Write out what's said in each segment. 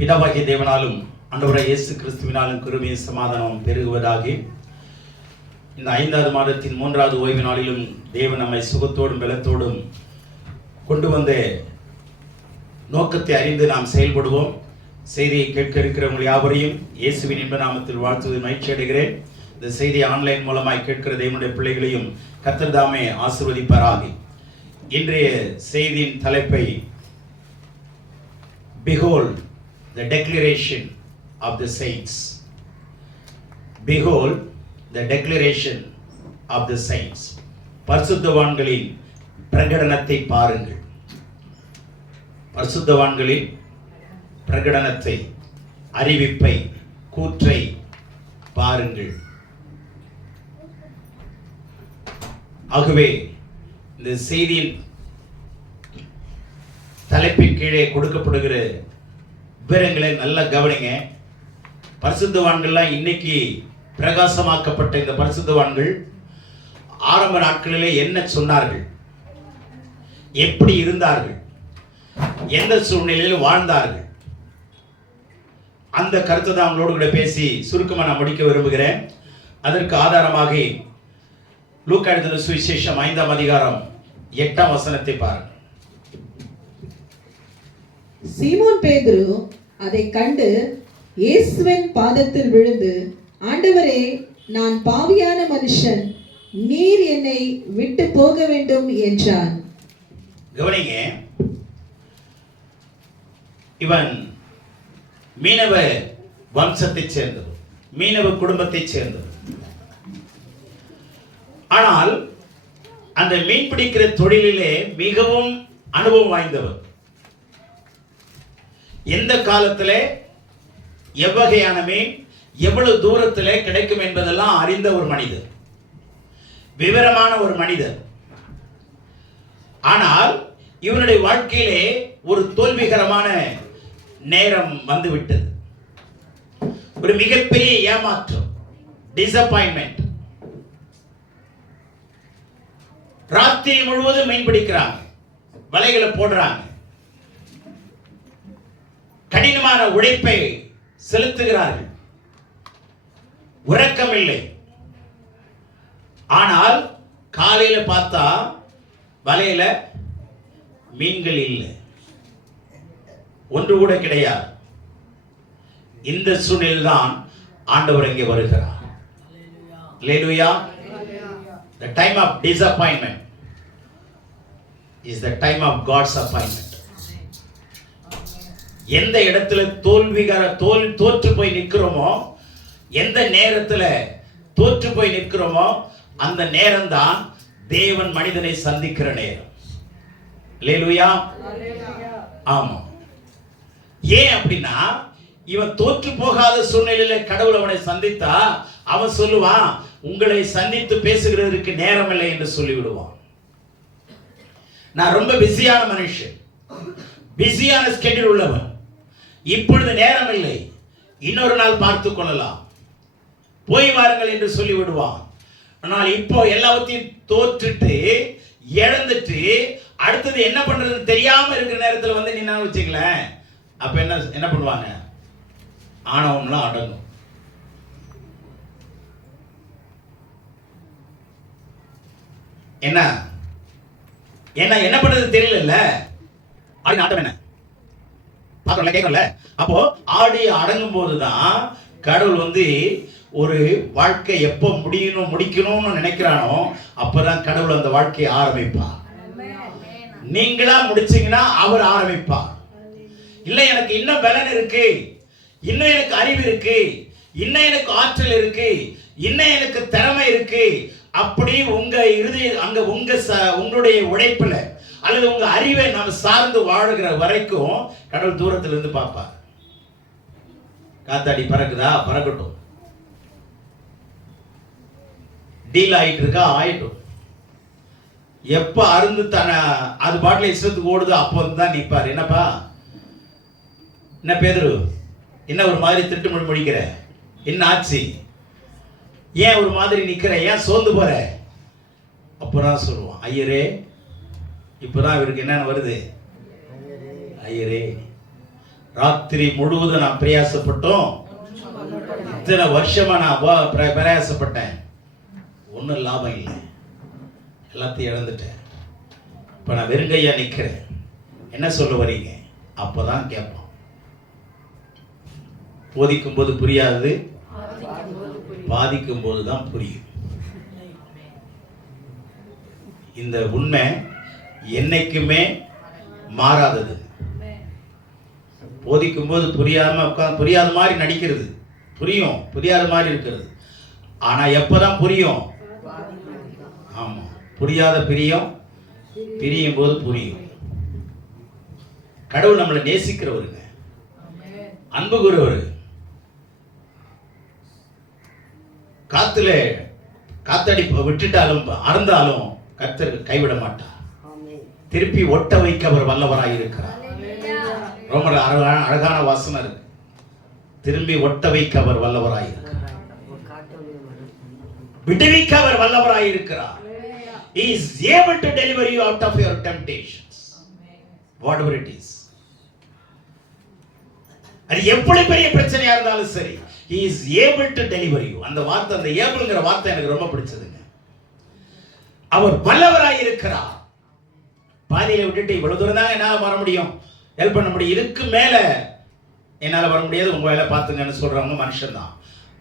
பிதாவாகிய தேவனாலும் ஆண்டவராகிய இயேசு கிறிஸ்துவினாலும் கிருபையும் சமாதானம் பெருகுவதாக. இந்த 5வது மாதத்தின் 3வது ஓய்வு நாளிலும் தேவன் நம்மை சுகத்தோடும் பலத்தோடும் கொண்டு வந்த நோக்கத்தை அறிந்து நாம் செயல்படுவோம். செய்தியை கேட்க இருக்கிறவங்க யாவரையும் இயேசுவின் இன்ப நாமத்தில் வாழ்த்துவதை மகிழ்ச்சி அடைகிறேன். இந்த செய்தியை ஆன்லைன் மூலமாய் கேட்கிற தேவனுடைய பிள்ளைகளையும் கர்த்தர் தாமே ஆசீர்வதிப்பாராக. இன்றைய செய்தியின் தலைப்பை Behold the declaration of the saints. Behold the declaration of the saints. பரிசுத்தவான்களின் பிரகடனத்தை பாருங்கள். பரிசுத்தவான்களின் பிரகடனத்தை, அறிவிப்பை, கூற்றை பாருங்கள். ஆகவே இந்த செய்தியின் தலைப்பின் கீழே கொடுக்கப்படுகிற விவரங்களை நல்லா கவனிங்க. பரிசுத்தவான்கள்லாம் இன்னைக்கு பிரகாசமாக்கப்பட்ட இந்த பரிசுத்தவான்கள் ஆரம்ப நாட்களிலே என்ன சொன்னார்கள், எப்படி இருந்தார்கள், எந்த சூழ்நிலையில் வாழ்ந்தார்கள், அந்த கருத்தை தான் அவங்களோடு கூட பேசி சுருக்கமாக நான் முடிக்க விரும்புகிறேன். அதற்கு ஆதாரமாக லூக்கா எழுதின சுவிசேஷம் 5ஆம் அதிகாரம் 8ஆம் வசனத்தை பாருங்கள். சீமோன் பேதுரு அதை கண்டு இயேசுவின் பாதத்தில் விழுந்து, ஆண்டவரே, நான் பாவியான மனுஷன், நீர் என்னை விட்டு போக வேண்டும் என்றான். கவனிங்க, இவன் மீனவ வம்சத்தைச் சேர்ந்தவர், மீனவ குடும்பத்தைச் சேர்ந்தவர். ஆனால் அந்த மீன்பிடிக்கிற தொழிலிலே மிகவும் அனுபவம் வாய்ந்தவர். எந்த காலத்தில் எவ்வகையான மீன் எவ்வளவு தூரத்தில் கிடைக்கும் என்பதெல்லாம் அறிந்த ஒரு மனிதர், விவரமான ஒரு மனிதர். ஆனால் இவனுடைய வாழ்க்கையிலே ஒரு தோல்விகரமான நேரம் வந்துவிட்டது. ஒரு மிகப்பெரிய ஏமாற்றம், டிசப்பாயின்மெண்ட். ராத்திரி முழுவதும் மீன் பிடிக்கிறாங்க, வலைகளை போடுறாங்க, கடினமான உழைப்பை செலுத்துகிறார்கள், உறக்கம் இல்லை. ஆனால் காலையில பார்த்தா வலையில மீன்கள் இல்லை, ஒன்று கூட கிடையாது. இந்த சூழ்நிலையில் தான் ஆண்டவர் இங்கே வருகிறார். அல்லேலூயா. The time of disappointment is the time of God's appointment. எந்த இடத்துல தோற்று போய் நிற்கிறோமோ, எந்த நேரத்துல தோற்று போய் நிற்கிறோமோ, அந்த நேரம் தான் தேவன் மனிதனை சந்திக்கிற நேரம். அல்லேலூயா. ஆமா. ஏன் அப்படின்னா, இவன் தோற்று போகாத சூழ்நிலையில கடவுள் அவனை சந்தித்தா அவன் சொல்லுவான், உங்களை சந்தித்து பேசுகிறதற்கு நேரம் இல்லை என்று சொல்லிவிடுவான். நான் ரொம்ப பிஸியான மனுஷன், பிஸியான ஸ்கெட்யூல் உள்ளவன், இப்பொழுது நேரம் இல்லை, இன்னொரு நாள் பார்த்துக் கொள்ளலாம், போய் வாருங்கள் என்று சொல்லி விடுவான். ஆனால் இப்போ எல்லாத்தையும் தோற்றுட்டு இழந்துட்டு அடுத்தது என்ன பண்றது தெரியாம இருக்கிற நேரத்தில் வந்து நின்னா வச்சுக்கலேன், அப்ப என்ன பண்ணுவாங்க? ஆணவம்லாம் அடங்கும். என்ன என்ன பண்றது தெரியல, ஆட்டம் என்ன பார்க்கல கேட்கல. அப்போ ஆடி அடங்கும் போதுதான் கடவுள் வந்து ஒரு வாழ்க்கை எப்போ முடிக்கணும்னு நினைக்கிறானோ அப்பதான் கடவுள் அந்த வாழ்க்கையை ஆரம்பிப்பார். நீங்களா முடிச்சீங்கன்னா அவர் ஆரம்பிப்பார். இல்ல எனக்கு இன்னும் பலன் இருக்கு, இன்னும் எனக்கு அறிவு இருக்கு, இன்னும் எனக்கு ஆற்றல் இருக்கு, இன்னும் எனக்கு திறமை இருக்கு, அப்படி உங்க இறுதி அங்க உங்களுடைய உழைப்புல அல்லது உங்க அறிவை நாம் சார்ந்து வாழுகிற வரைக்கும் கடவுள் தூரத்துல இருந்து பார்ப்பார். காத்தாடி பறக்குதா, பறக்கட்டும். டீல் ஆயிட்டு இருக்கா, ஆயிட்டும். எப்ப அருந்து அது பாட்டில இஷ்டத்துக்கு ஓடுதோ அப்போ தான் நிற்பார். என்னப்பா, என்ன பேதுரு, என்ன ஒரு மாதிரி திட்டு முடிக்கிற, என்ன ஆச்சு, ஏன் ஒரு மாதிரி நிக்கிற, ஏன் சோர்ந்து போற? அப்பதான் சொல்லுவான், ஐயரே, இப்பதான் இவருக்கு என்னன்னு வருது, ஐயரே ராத்திரி முழுவதும் நான் பிரயாசப்பட்டோம், இத்தனை வருஷமா நான் பிரயாசப்பட்டேன், ஒன்றும் லாபம் இல்லை, எல்லாத்தையும் இழந்துட்டேன், இப்போ நான் வெறுங்கையா நிற்கிறேன், என்ன சொல்ல வரீங்க? அப்போதான் கேட்பான். போதிக்கும் போது புரியாது, பாதிக்கும் போது தான் புரியும். இந்த உண்மை என்னைக்குமே மாறாதது. போதிக்கும் போது புரியாத மாதிரி நடிக்கிறது, புரியும், புரியாத மாதிரி இருக்கிறது. ஆனா எப்பதான் புரியும்? ஆமா, புரியாத பிரியும், பிரியும் போது புரியும். கடவுள் நம்மளை நேசிக்கிறவருங்க, அன்பு கூறுவர். காத்துல காத்தடி விட்டுட்டாலும் அறந்தாலும் கர்த்தர் கைவிட மாட்டார். திருப்பி ஒட்ட வைக்க அவர் வல்லவராய் இருக்கிறார். ரொம்ப அழகான வாசனை இருக்கு. திரும்பி ஒட்ட வைக்க அவர் வல்லவராய் இருக்கிறார், விடுவிக்க அவர் வல்லவராய் இருக்கிறார். He is able to deliver you out of your temptations, whatever it is. அது எப்படி பெரிய பிரச்சனையா இருந்தாலும் சரி, he is able to deliver you. அந்த வார்த்தை, அந்த ஏபிள்ங்கிற வார்த்தை எனக்கு ரொம்ப பிடிச்சதுங்க. அவர் வல்லவராய் இருக்கிறார். பாதியில விட்டுட்டு இவ்வளவு தூரம் தான் என்னால் வர முடியும், ஹெல்ப் பண்ண முடியும், இதுக்கு மேல என்னால் வர முடியாது, உங்க வேலை பார்த்துங்கன்னு சொல்றவங்க மனுஷன் தான்.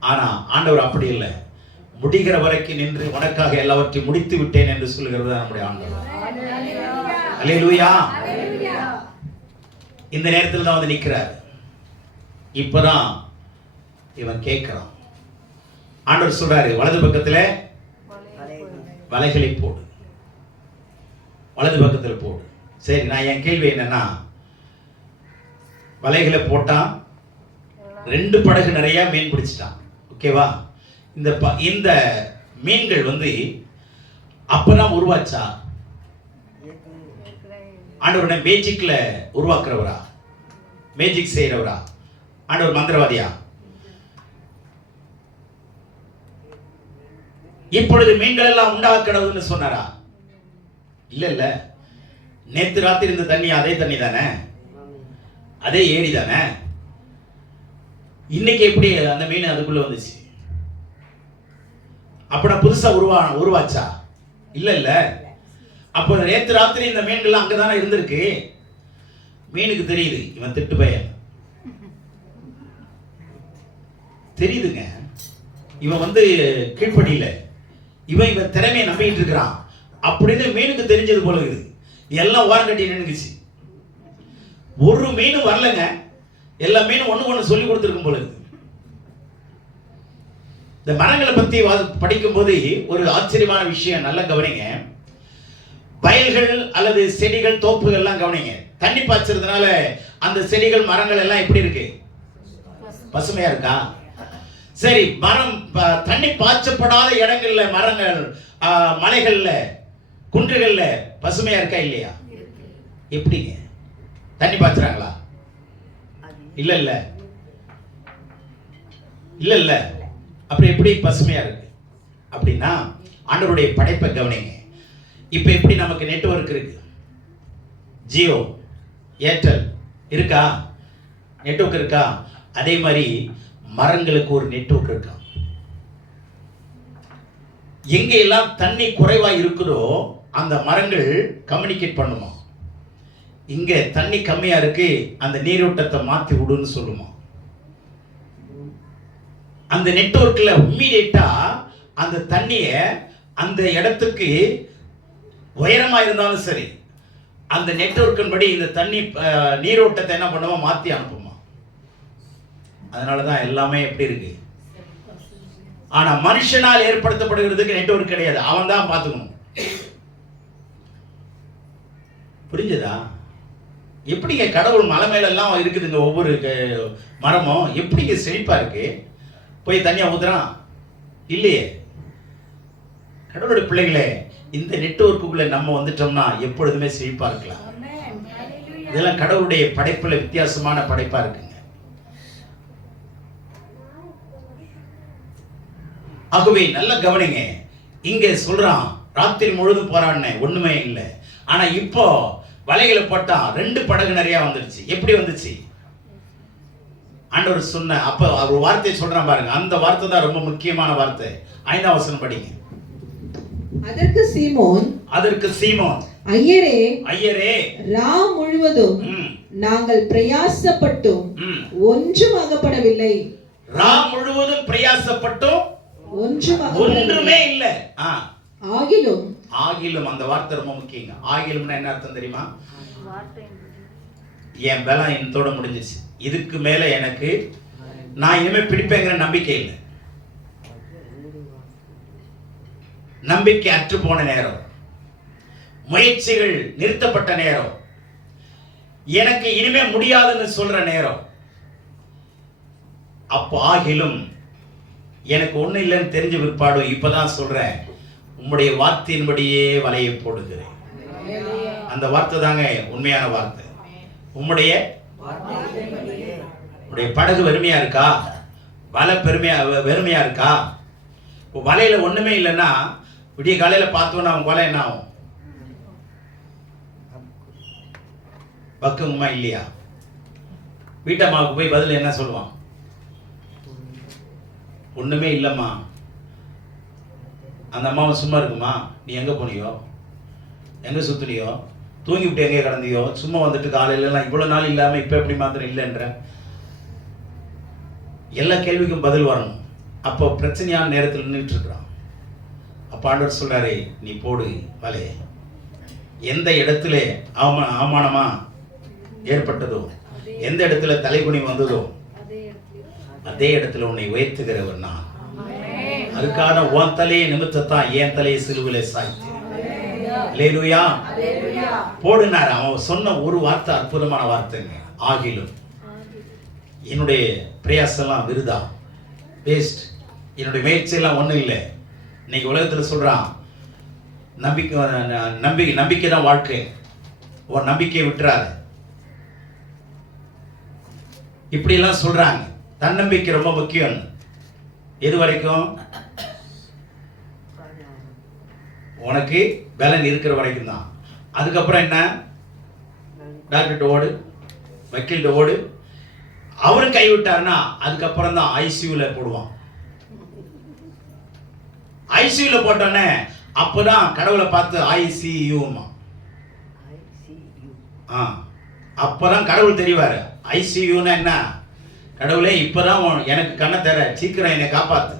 ஆனா ஆண்டவர் அப்படி இல்லை. முடிகிற வரைக்கும் நின்று உனக்காக எல்லாவற்றையும் முடித்து விட்டேன் என்று சொல்லுகிறது நம்முடைய ஆண்டவர். அல்லேலூயா. இந்த நேரத்தில் தான் வந்து நிற்கிறார். இப்பதான் இவன் கேட்கிறான். ஆண்டவர் சொல்றாரு, வலது பக்கத்துல வலைகளை போடு, வலது பக்கத்தில் போடு. சரி, நான் என் கேள்வி என்னன்னா, வலைகளை போட்டான், 2 படகு நிறைய மீன் பிடிச்சிட்டான், ஓகேவா? இந்த மீன்கள் வந்து அப்பதான் உருவாச்சா? ஆண்டவருடைய மேஜிக்ல உருவாக்குறவரா? மேஜிக் செய்யறவரா? ஆண்டவர் மந்திரவாதியா? இப்பொழுது மீன்கள் எல்லாம் உண்டாக கிடவுன்னு சொன்னாரா? இல்ல, நேத்து ராத்திரி இந்த தண்ணி அதே தண்ணி தானே, அதே ஏரி தானே, இன்னைக்கு எப்படி அந்த மீன் அதுக்குள்ள வந்துச்சு? அப்ப புதுசா உருவாச்சா? இல்ல. அப்போ நேத்து ராத்திரி இந்த மீன்கள் அங்கதானே இருந்திருக்கு. மீனுக்கு தெரியுது இவன் திட்டு பையன், தெரியுதுங்க, இவன் வந்து கீழ்ப்படியில, இவன் திறமையை நம்பிட்டு இருக்கிறான் அப்படின்னு மீனுக்கு தெரிஞ்சது போல இருக்குது. எல்லாம் ஓரம் கட்டி நின்றுச்சு. ஒரு மீனும் வரலங்க, எல்லா மீனும் ஒண்ணு சொல்லி கொடுத்துருக்கும் போல இருக்குது. இந்த மரங்களை பத்தி படிக்கும் போது ஒரு ஆச்சரியமான விஷயம், நல்லா கவனிங்க. வயல்கள் அல்லது செடிகள், தோப்புகள் எல்லாம் கவனிங்க. தண்ணி பாய்ச்சறதுனால அந்த செடிகள், மரங்கள் எல்லாம் எப்படி இருக்கு? பசுமையா இருக்கா? சரி, மரம் தண்ணி பாய்ச்சப்படாத இடங்கள்ல, மரங்கள், மலைகள்ல, குன்றுகள்ல பசுமையா இருக்கா இல்லையா? எப்படிங்க? தண்ணி பாய்ச்சறாங்களா? இல்ல. அப்புறம் எப்படி பசுமையா இருக்கு? அப்படின்னா ஆண்டவருடைய படைப்பை கவனிங்க. இப்ப எப்படி நமக்கு நெட்வொர்க் இருக்கு, ஜியோ, ஏர்டெல் இருக்கா? நெட்வொர்க் இருக்கா? அதே மாதிரி மரங்களுக்கு ஒரு நெட்வொர்க் இருக்கா. எங்க எல்லாம் தண்ணி குறைவா இருக்குதோ அந்த மரங்கள் கம்யூனிகேட் பண்ணுமா. இங்க தண்ணி கம்மியா இருக்கு, அந்த நீரோட்டத்தை மாத்தி விடுன்னு சொல்லுமா. அந்த நெட்வொர்க்ல இம்மீடியட்டா அந்த தண்ணிய அந்த இடத்துக்கு உயரமா இருந்தாலும் சரி, அந்த நெட்வொர்க்கின் படி இந்த தண்ணி நீரோட்டத்தை என்ன பண்ணுமா, மாத்தி அனுப்புமா. அதனாலதான் எல்லாமே எப்படி இருக்கு. ஆனா மனுஷனால் ஏற்படுத்தப்படுகிறதுக்கு நெட்வொர்க் கிடையாது, அவன் தான் பார்த்துக்கணும். புரிஞ்சதா? எப்படிங்க கடவுள் மலை மேல எல்லாம் இருக்குதுங்க, ஒவ்வொரு மரமும் எப்படிங்க செழிப்பா இருக்கு? போய் தனியா ஊத்துறான் இல்லையே. கடவுளுடைய பிள்ளைகளே, இந்த நெட்வொர்க்குள்ள நம்ம வந்துட்டோம்னா எப்பொழுதுமே செழிப்பா இருக்கலாம். இதெல்லாம் கடவுளுடைய படைப்புல வித்தியாசமான படைப்பா இருக்குங்க. ஆகவே நல்ல கவனிங்க. இங்க சொல்றான், ராத்திரி முழுதும் போராடினேன், ஒண்ணுமே இல்லை. ஆனா இப்போ வலைகளை போட்டா 2 படகு நிறைய வந்துருச்சு. எப்படி வந்துச்சு? ஆண்டவர் சொன்ன அப்ப ஒரு வார்த்தையை சொல்றான் பாருங்க, அந்த வார்த்தை தான் ரொம்ப முக்கியமான வார்த்தை. 5ஆம் வசனம் படிங்க. அதற்கு சீமோன் ஐயரே ரா முழுவதும் நாங்கள் பிரயாசப்பட்டும் ஒன்றும் அகப்படவில்லை. ரா முழுவதும் பிரயாசப்பட்டும் ஒன்றுமே இல்ல. ஆகிலும் அந்த வார்த்தை ரொம்ப முக்கியங்க. ஆகிலும்னா என்ன அர்த்தம் தெரியுமா? என் பலம் என்னோட முடிஞ்சிச்சு, இதுக்கு மேல எனக்கு நான் இனிமே பிடிப்பேங்கிற நம்பிக்கை இல்லை. நம்பிக்கை அற்று போன நேரம், முயற்சிகள் நிறுத்தப்பட்ட நேரம், எனக்கு இனிமே முடியாதுன்னு சொல்ற நேரம். அப்போ ஆகிலும் எனக்கு ஒண்ணு இல்லைன்னு தெரிஞ்ச பிற்பாடு இப்பதான் சொல்றேன், உம்முடைய வார்த்தையின்படியே வலையை போடுகிறேன். அந்த வார்த்தை தாங்க உண்மையான வார்த்தை. உம்முடைய படகு வெறுமையா இருக்கா? வலை வெறுமையா இருக்கா? வலையில ஒண்ணுமே இல்லைன்னா விடிய காலையில பார்த்தோன்னா அவன் வலை என்ன ஆகும்? பக்குமா இல்லையா? வீட்டம்மாவுக்கு போய் பதில் என்ன சொல்லுவான்? ஒண்ணுமே இல்லம்மா. அந்த அம்மாவை சும்மா இருக்குமா? நீ எங்க போனியோ, எங்க சுத்தினியோ, தூங்கி விட்டு எங்கே கிடந்தியோ, சும்மா வந்துட்டு காலையிலாம் இவ்வளவு நாள் இல்லாம இப்ப எப்படி மாத்திரம் இல்லைன்ற எல்லா கேள்விக்கும் பதில் வரணும். அப்போ பிரச்சனையான நேரத்தில் நின்றுட்டு இருக்கிறான். அப்ப ஆண்டவர் சொல்றாரு, நீ போடு வலைய. எந்த இடத்துல அவமானமா ஏற்பட்டதோ, எந்த இடத்துல தலைகுனி வந்ததோ, அதே இடத்துல உன்னை உயர்த்துகிறவர் நான். அதுக்கான உன் தலையை நிமித்தத்தான் என் தலையை சிலுவிலே சாய்த்து. அல்லேலூயா. போடுனார். அவன் சொன்ன ஒரு வார்த்தை அற்புதமான வார்த்தைங்க. ஆகிலும் என்னுடைய பிரயாசம்லாம் விருதா, வேஸ்ட், என்னுடைய முயற்சியெல்லாம் ஒன்றும் இல்லை. இன்னைக்கு உலகத்தில் சொல்றான், நம்பிக்கை தான் வாழ்க்கை, ஒரு நம்பிக்கையை விட்டுறாரு, இப்படியெல்லாம் சொல்றாங்க. தன்னம்பிக்கை ரொம்ப முக்கியம். எது வரைக்கும்? உனக்கு பலன் இருக்கிற வரைக்கும் தான். அதுக்கப்புறம் என்ன? டாக்டர்கிட்ட ஓடு, வக்கீல்கிட்ட ஓடு. அவரு கைவிட்டாருன்னா அதுக்கப்புறம் தான் ஐசியூல போடுவான். ஐசியூல போட்டோன்னே அப்பதான் கடவுளை பார்த்து ஐசியூமா, அப்பதான் கடவுள் தெரிவாரு. ஐசியூன்னா என்ன? கடவுளே இப்பதான் எனக்கு கண்ணை தர, சீக்கிரம் என்னை காப்பாத்து.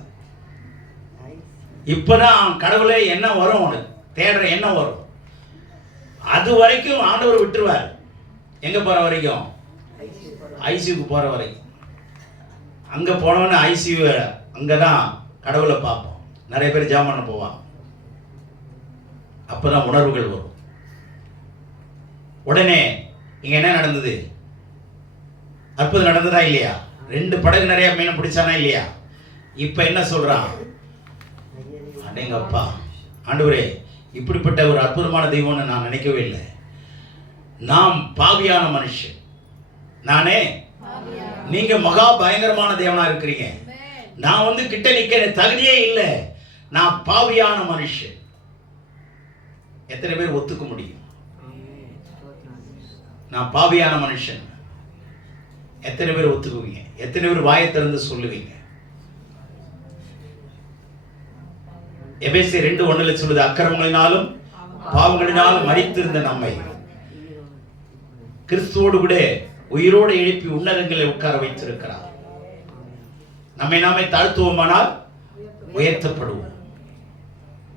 இப்பதான் கடவுளே என்ன வரும், உனக்கு தேடுற என்ன வரும். அது வரைக்கும் ஆண்டவர் விட்டுருவார். எங்க போற வரைக்கும்? ஐசியூக்கு போற வரைக்கும். அங்க போனவன ஐசியூ, அங்கதான் கடவுளை பார்ப்போம். நிறைய பேர் ஜாம் பண்ண போவான். அப்பதான் உணர்வுகள் வரும். உடனே இங்க என்ன நடந்தது? அற்புதம் நடந்ததா இல்லையா? 2 படகு நிறைய மீன் பிடிச்சானா இல்லையா? இப்ப என்ன சொல்றான்? அடேங்கப்பா, ஆண்டவரே, இப்படிப்பட்ட ஒரு அற்புதமான தெய்வம்னு நான் நினைக்கவே இல்லை. நாம் பாவியான மனுஷன், நானே, நீங்க மகா பயங்கரமான தேவனா இருக்கிறீங்க. நான் கிட்ட நிக்க தகுதியே இல்லை. நான் பாவியான மனுஷன். எத்தனை பேர் ஒத்துக்க முடியும்? நான் பாவியான மனுஷன். எத்தனை பேர் ஒத்துக்குவீங்க? எத்தனை பேர் வாயை திறந்து சொல்லுவீங்க? எபேசியர் 2:1 சொல்லுது, அக்கிரமங்களினாலும் பாவங்களினாலும் மரித்திருந்த நம்மை கிறிஸ்துவோடு கூட உயிரோடு எழுப்பி உன்னதங்களை உட்கார வைத்திருக்கிறார். நம்மை நாமே தாழ்த்துவோமானால் உயர்த்தப்படுவோம்.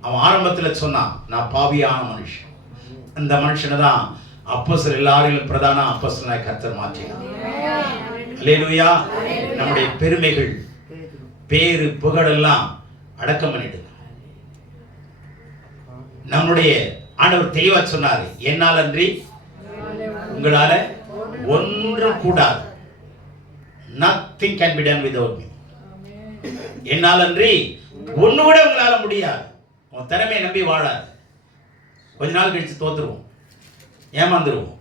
அவன் ஆரம்பத்தில் சொன்னான், நான் பாவியான மனுஷன். அந்த மனுஷனை தான் அப்போஸ்தலர் எல்லாரிலும் பிரதான அப்போஸ்தலனாய் கர்த்தர் மாற்றினார். அல்லேலூயா. நம்முடைய பெருமைகள், பேரு, புகழெல்லாம் அடக்கம் பண்ணிடுங்க. நம்முடைய ஆண்டவர் தெளிவா சொன்னாரு, என்னால் அன்றி உங்களால ஒன்றும் கூடாது. nothing can be done without me. என்னால் அன்றி ஒண்ணு கூட உங்களால முடியாது. உன் திறமையை நம்பி வாழாது. கொஞ்ச நாள் கழிச்சு தோத்துருவோம், ஏமாந்துருவோம்.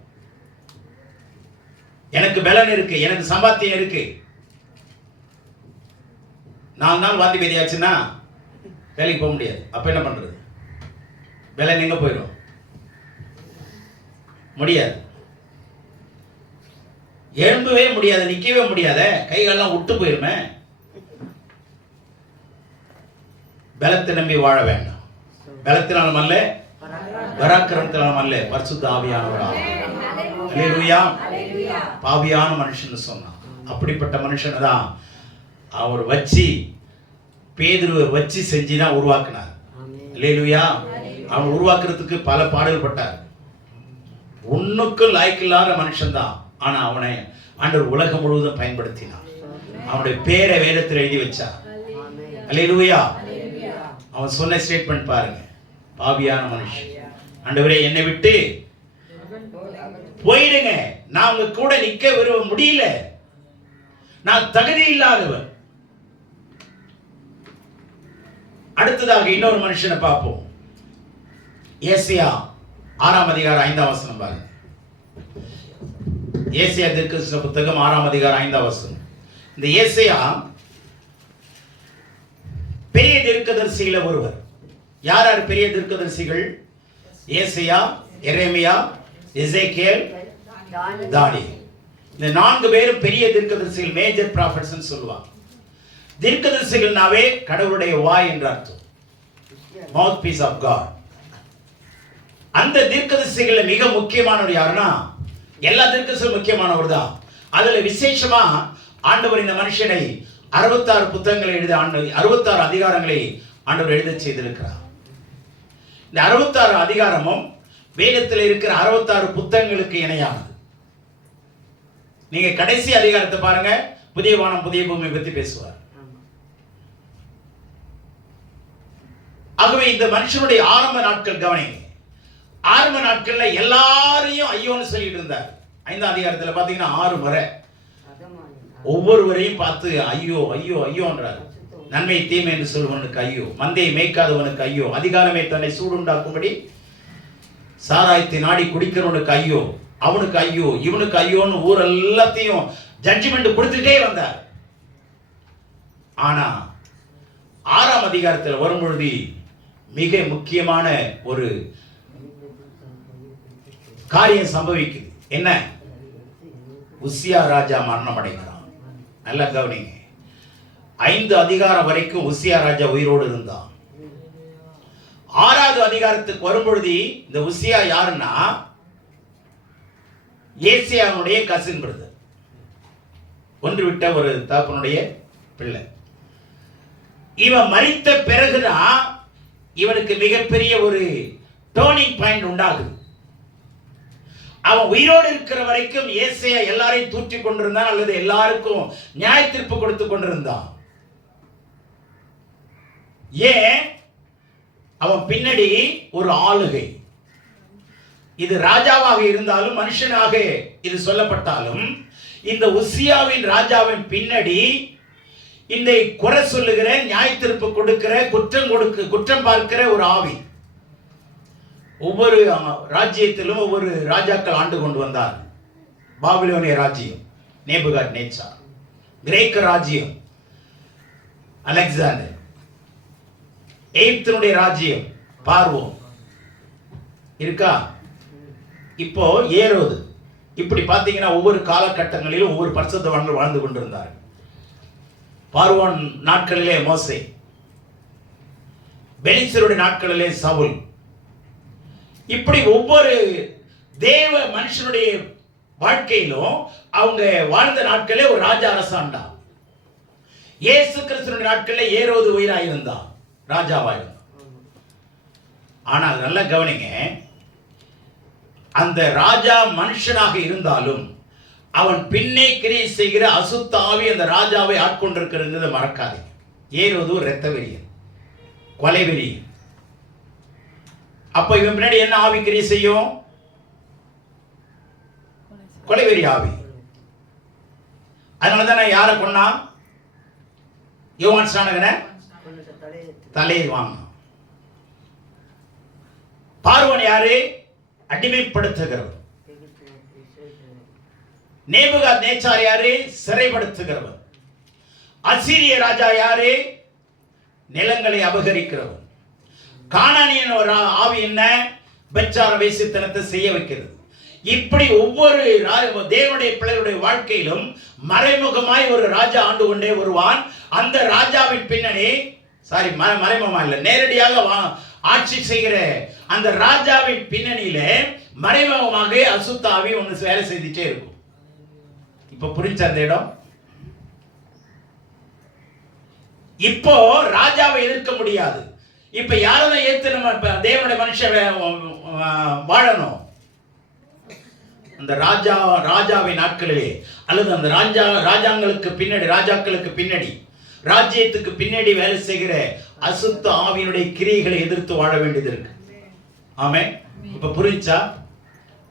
எனக்கு பலன் இருக்கு, எனக்கு சம்பாத்தியம் இருக்கு. 4 நாள் வாந்தி பேதியாச்சுன்னா வேலைக்கு போக முடியாது. அப்ப என்ன பண்றது? பலன் எங்க போயிடும்? முடியாது. எழும்பவே முடியாது, நிக்கவே முடியாத, கைகாலெல்லாம் விட்டு போயிருமே. பலத்தை நம்பி வாழ வேண்டாம். பலத்தினாலும் அல்ல, பராக்கிரமத்தினாலும் அல்ல, பரிசுத்த ஆவியானவரால். அல்லேலூயா. பாவியான மனுஷன் சொன்னான். அப்படிப்பட்ட மனுஷனை தான் அவர் வச்சு, பேதுருவை வச்சு செஞ்சுதான் உருவாக்குனார். அல்லேலூயா. அவன் உருவாக்குறதுக்கு பல பாடுகள் பட்டார். ஒண்ணுக்கும் லாய்க்கில்லாத மனுஷன் தான். ஆனா அவனை ஆண்டவர் உலகம் முழுவதும் பயன்படுத்தினார். அவனுடைய பேரை வேதத்தில் எழுதி வச்சார். அல்லேலூயா. அவன் சொன்ன ஸ்டேட்மெண்ட் பாருங்க, பாவியான மனுஷன், ஆண்டவரே என்னை விட்டு போயிடுங்க, நான் உங்க கூட நிக்க விரும்ப முடியல, நான் தகுதி இல்லாதவன். அடுத்ததாக இன்னொரு மனுஷனை பார்ப்போம். ஏசியா 6ஆம் அதிகாரம் 5ஆம் வசனம் பாருங்க. ஏசியா தீர்க்கதரிசன புத்தகம் 6ஆம் அதிகாரம் 5ஆம் வசனம். இந்த ஏசியா பெரிய தீர்க்கதரிசிகள ஒருவர். யார் யார் பெரிய தீர்க்கதரிசிகள்? ஏசியா, எரேமியா, எசேக்கியேல், தானியேல். இந்த 4 பேரும் பெரிய தீர்க்கதரிசிகள், மேஜர் ப்ராஃபட்ஸ்னு சொல்லுவாங்க. தீர்க்கதரிசிகள்னாவே கடவுளுடைய வாய் என்ற அர்த்தம், மவுத் பீஸ் ஆஃப் காட். அந்த தீர்க்கதரிசிகள்ல மிக முக்கியமானவர் யாருன்னா, எல்லா தீர்க்கதரிசிகளும் முக்கியமானவர் தான். அதுல விசேஷமா ஆண்டவர் இந்த மனுஷனை 66 புத்தகங்களை எழுத, 66 அதிகாரங்களை ஆண்டவர் எழுத செய்திருக்கிறார். இந்த 66 அதிகாரமும் வேதத்தில் இருக்கிற 66 புத்தகங்களுக்கு இணையானது. நீங்க கடைசி அதிகாரத்தை பாருங்க, புதிய வானம் புதிய பூமி பத்தி பேசுவார். ஆகவே இந்த மனுஷனுடைய ஆரம்ப நாட்கள் கவனிங்க. ஆரம்ப நாட்கள்ல எல்லாரையும் ஐயோன்னு சொல்லிட்டு இருந்தார். 5ஆம் அதிகாரத்துல பாத்தீங்கன்னா 6 முறை ஒவ்வொருவரையும் பார்த்து ஐயோ ஐயோ ஐயோன்றார். நன்மை தீமை என்று சொல்வனுக்கு ஐயோ, மந்தையை மேய்க்காதவனுக்கு ஐயோ, அதிகாரமே தன்னை சூடுண்டாக்கும்படி சாராயத்தை நாடி குடிக்கிறவனுக்கு ஐயோ, அவனுக்கு ஐயோ, இவனுக்கு ஐயோன்னு ஊர் எல்லாத்தையும் ஜட்ஜ்மெண்ட் கொடுத்துட்டே வந்தார். ஆனா 6ஆம் அதிகாரத்தில் வரும்பொழுது மிக முக்கியமான ஒரு காரியம் சம்பவிக்குது. என்ன? உசியா ராஜா மரணம் அடைகிறான். நல்லா கவனிங்க. 5 அதிகாரம் வரைக்கும் உசியா ராஜா உயிரோடு இருந்தான். 6வது அதிகாரத்துக்கு வரும்பொழுது இந்த உசியா யாருன்னா, ஏசியாவுடைய கசின் பிரதர், ஒன்று விட்ட ஒரு தகப்பனுடைய பிள்ளை. இவன் மரித்த பிறகுதான் இவனுக்கு மிகப்பெரிய ஒரு டர்னிங் பாயிண்ட் உண்டாகுது. அவன் உயிரோடு இருக்கிற வரைக்கும் ஏசியா எல்லாரையும் தூற்றி கொண்டிருந்தான், அல்லது எல்லாருக்கும் நியாய தீர்ப்பு கொடுத்து கொண்டிருந்தான். ஏன்? அவன் பின்னாடி ஒரு ஆளுகை. இது ராஜாவாக இருந்தாலும் மனுஷனாக இது சொல்லப்பட்டாலும், இந்த உசியாவின் ராஜாவின் பின்னாடி இந்த குறை சொல்லுகிற, நியாய தீர்ப்பு கொடுக்கிற, குற்றம் பார்க்கிற ஒரு ஆவி. ஒவ்வொரு ராஜ்யத்திலும் ஒவ்வொரு ராஜாக்கள் ஆண்டு கொண்டு வந்தார். பாபிலோனிய ராஜ்யம் நேபுகாத்நேச்சார், கிரேக்க ராஜ்யம் அலெக்சாண்டர், எகிப்தினுடைய ராஜ்யம் பார்வோன் இருக்கா, இப்போ ஏரோது. இப்படி பார்த்தீங்கன்னா ஒவ்வொரு காலகட்டங்களிலும் ஒவ்வொரு பரிசுத்தவான்கள் வாழ்ந்து கொண்டிருந்தார். பார்வோன் நாட்களிலே மோசே, பெலிஸ்தருடைய நாட்களிலே சவுல். இப்படி ஒவ்வொரு தேவ மனுஷனுடைய வாழ்க்கையிலும் அவங்க வாழ்ந்த நாட்களே ஒரு ராஜா அரசாண்டா. இயேசு கிறிஸ்துவின் நாட்களில் ஏரோது உயிராயிருந்தான், ராஜாவாயிருந்தான். ஆனால் நல்லா கவனிங்க, அந்த ராஜா மனுஷனாக இருந்தாலும் அவன் பின்னே கிரியை செய்கிற அசுத்த ஆவி அந்த ராஜாவை ஆட்கொண்டிருக்கிறது மறக்காதீங்க. ஏரோது இரத்த வெறியன், கொலை வெறியன். அப்ப இவன் பின்னாடி என்ன ஆவி கிரியை செய்யும்? கொலைவெறி ஆவி. அதனாலதான் நான் யாரை கொன்னா? யோவான் ஸ்நானகனை தலையை வாங்கினான். பார்வோன் யாரு? அடிமைப்படுத்துகிறவர். நேபுகாத்நேச்சார் யாரு? சிறைப்படுத்துகிறவர். அசீரிய ராஜா யாரு? நிலங்களை அபகரிக்கிறவர். கானானியன் ஒரு ஆவி என்ன? பெச்சார வேசித்தனத்தை செய்ய வைக்கிறது. இப்படி ஒவ்வொரு தேவனுடைய பிள்ளைகளுடைய வாழ்க்கையிலும் மறைமுகமாய் ஒரு ராஜா ஆண்டு கொண்டே வருவான். அந்த ராஜாவின் பின்னணி மறைமுகமா இல்ல, நேரடியாக ஆட்சி செய்கிற அந்த ராஜாவின் பின்னணியில மறைமுகமாக அசுத்தாவி ஒன்று வேலை செய்துட்டே இருக்கும். இப்ப புரிஞ்ச அந்த இடம். இப்போ ராஜாவை எதிர்க்க முடியாது. இப்ப யாரெல்லாம் ஏத்து நம்ம தேவனுடைய மனுஷன் வாழணும்? அந்த ராஜாவின் நாட்களிலே அல்லது அந்த ராஜாக்களுக்கு பின்னாடி ராஜ்யத்துக்கு பின்னாடி வேலை செய்கிற அசுத்த ஆவியினுடைய கிரியைகளை எதிர்த்து வாழ வேண்டியது இருக்கு. ஆமென். இப்ப புரிஞ்சா?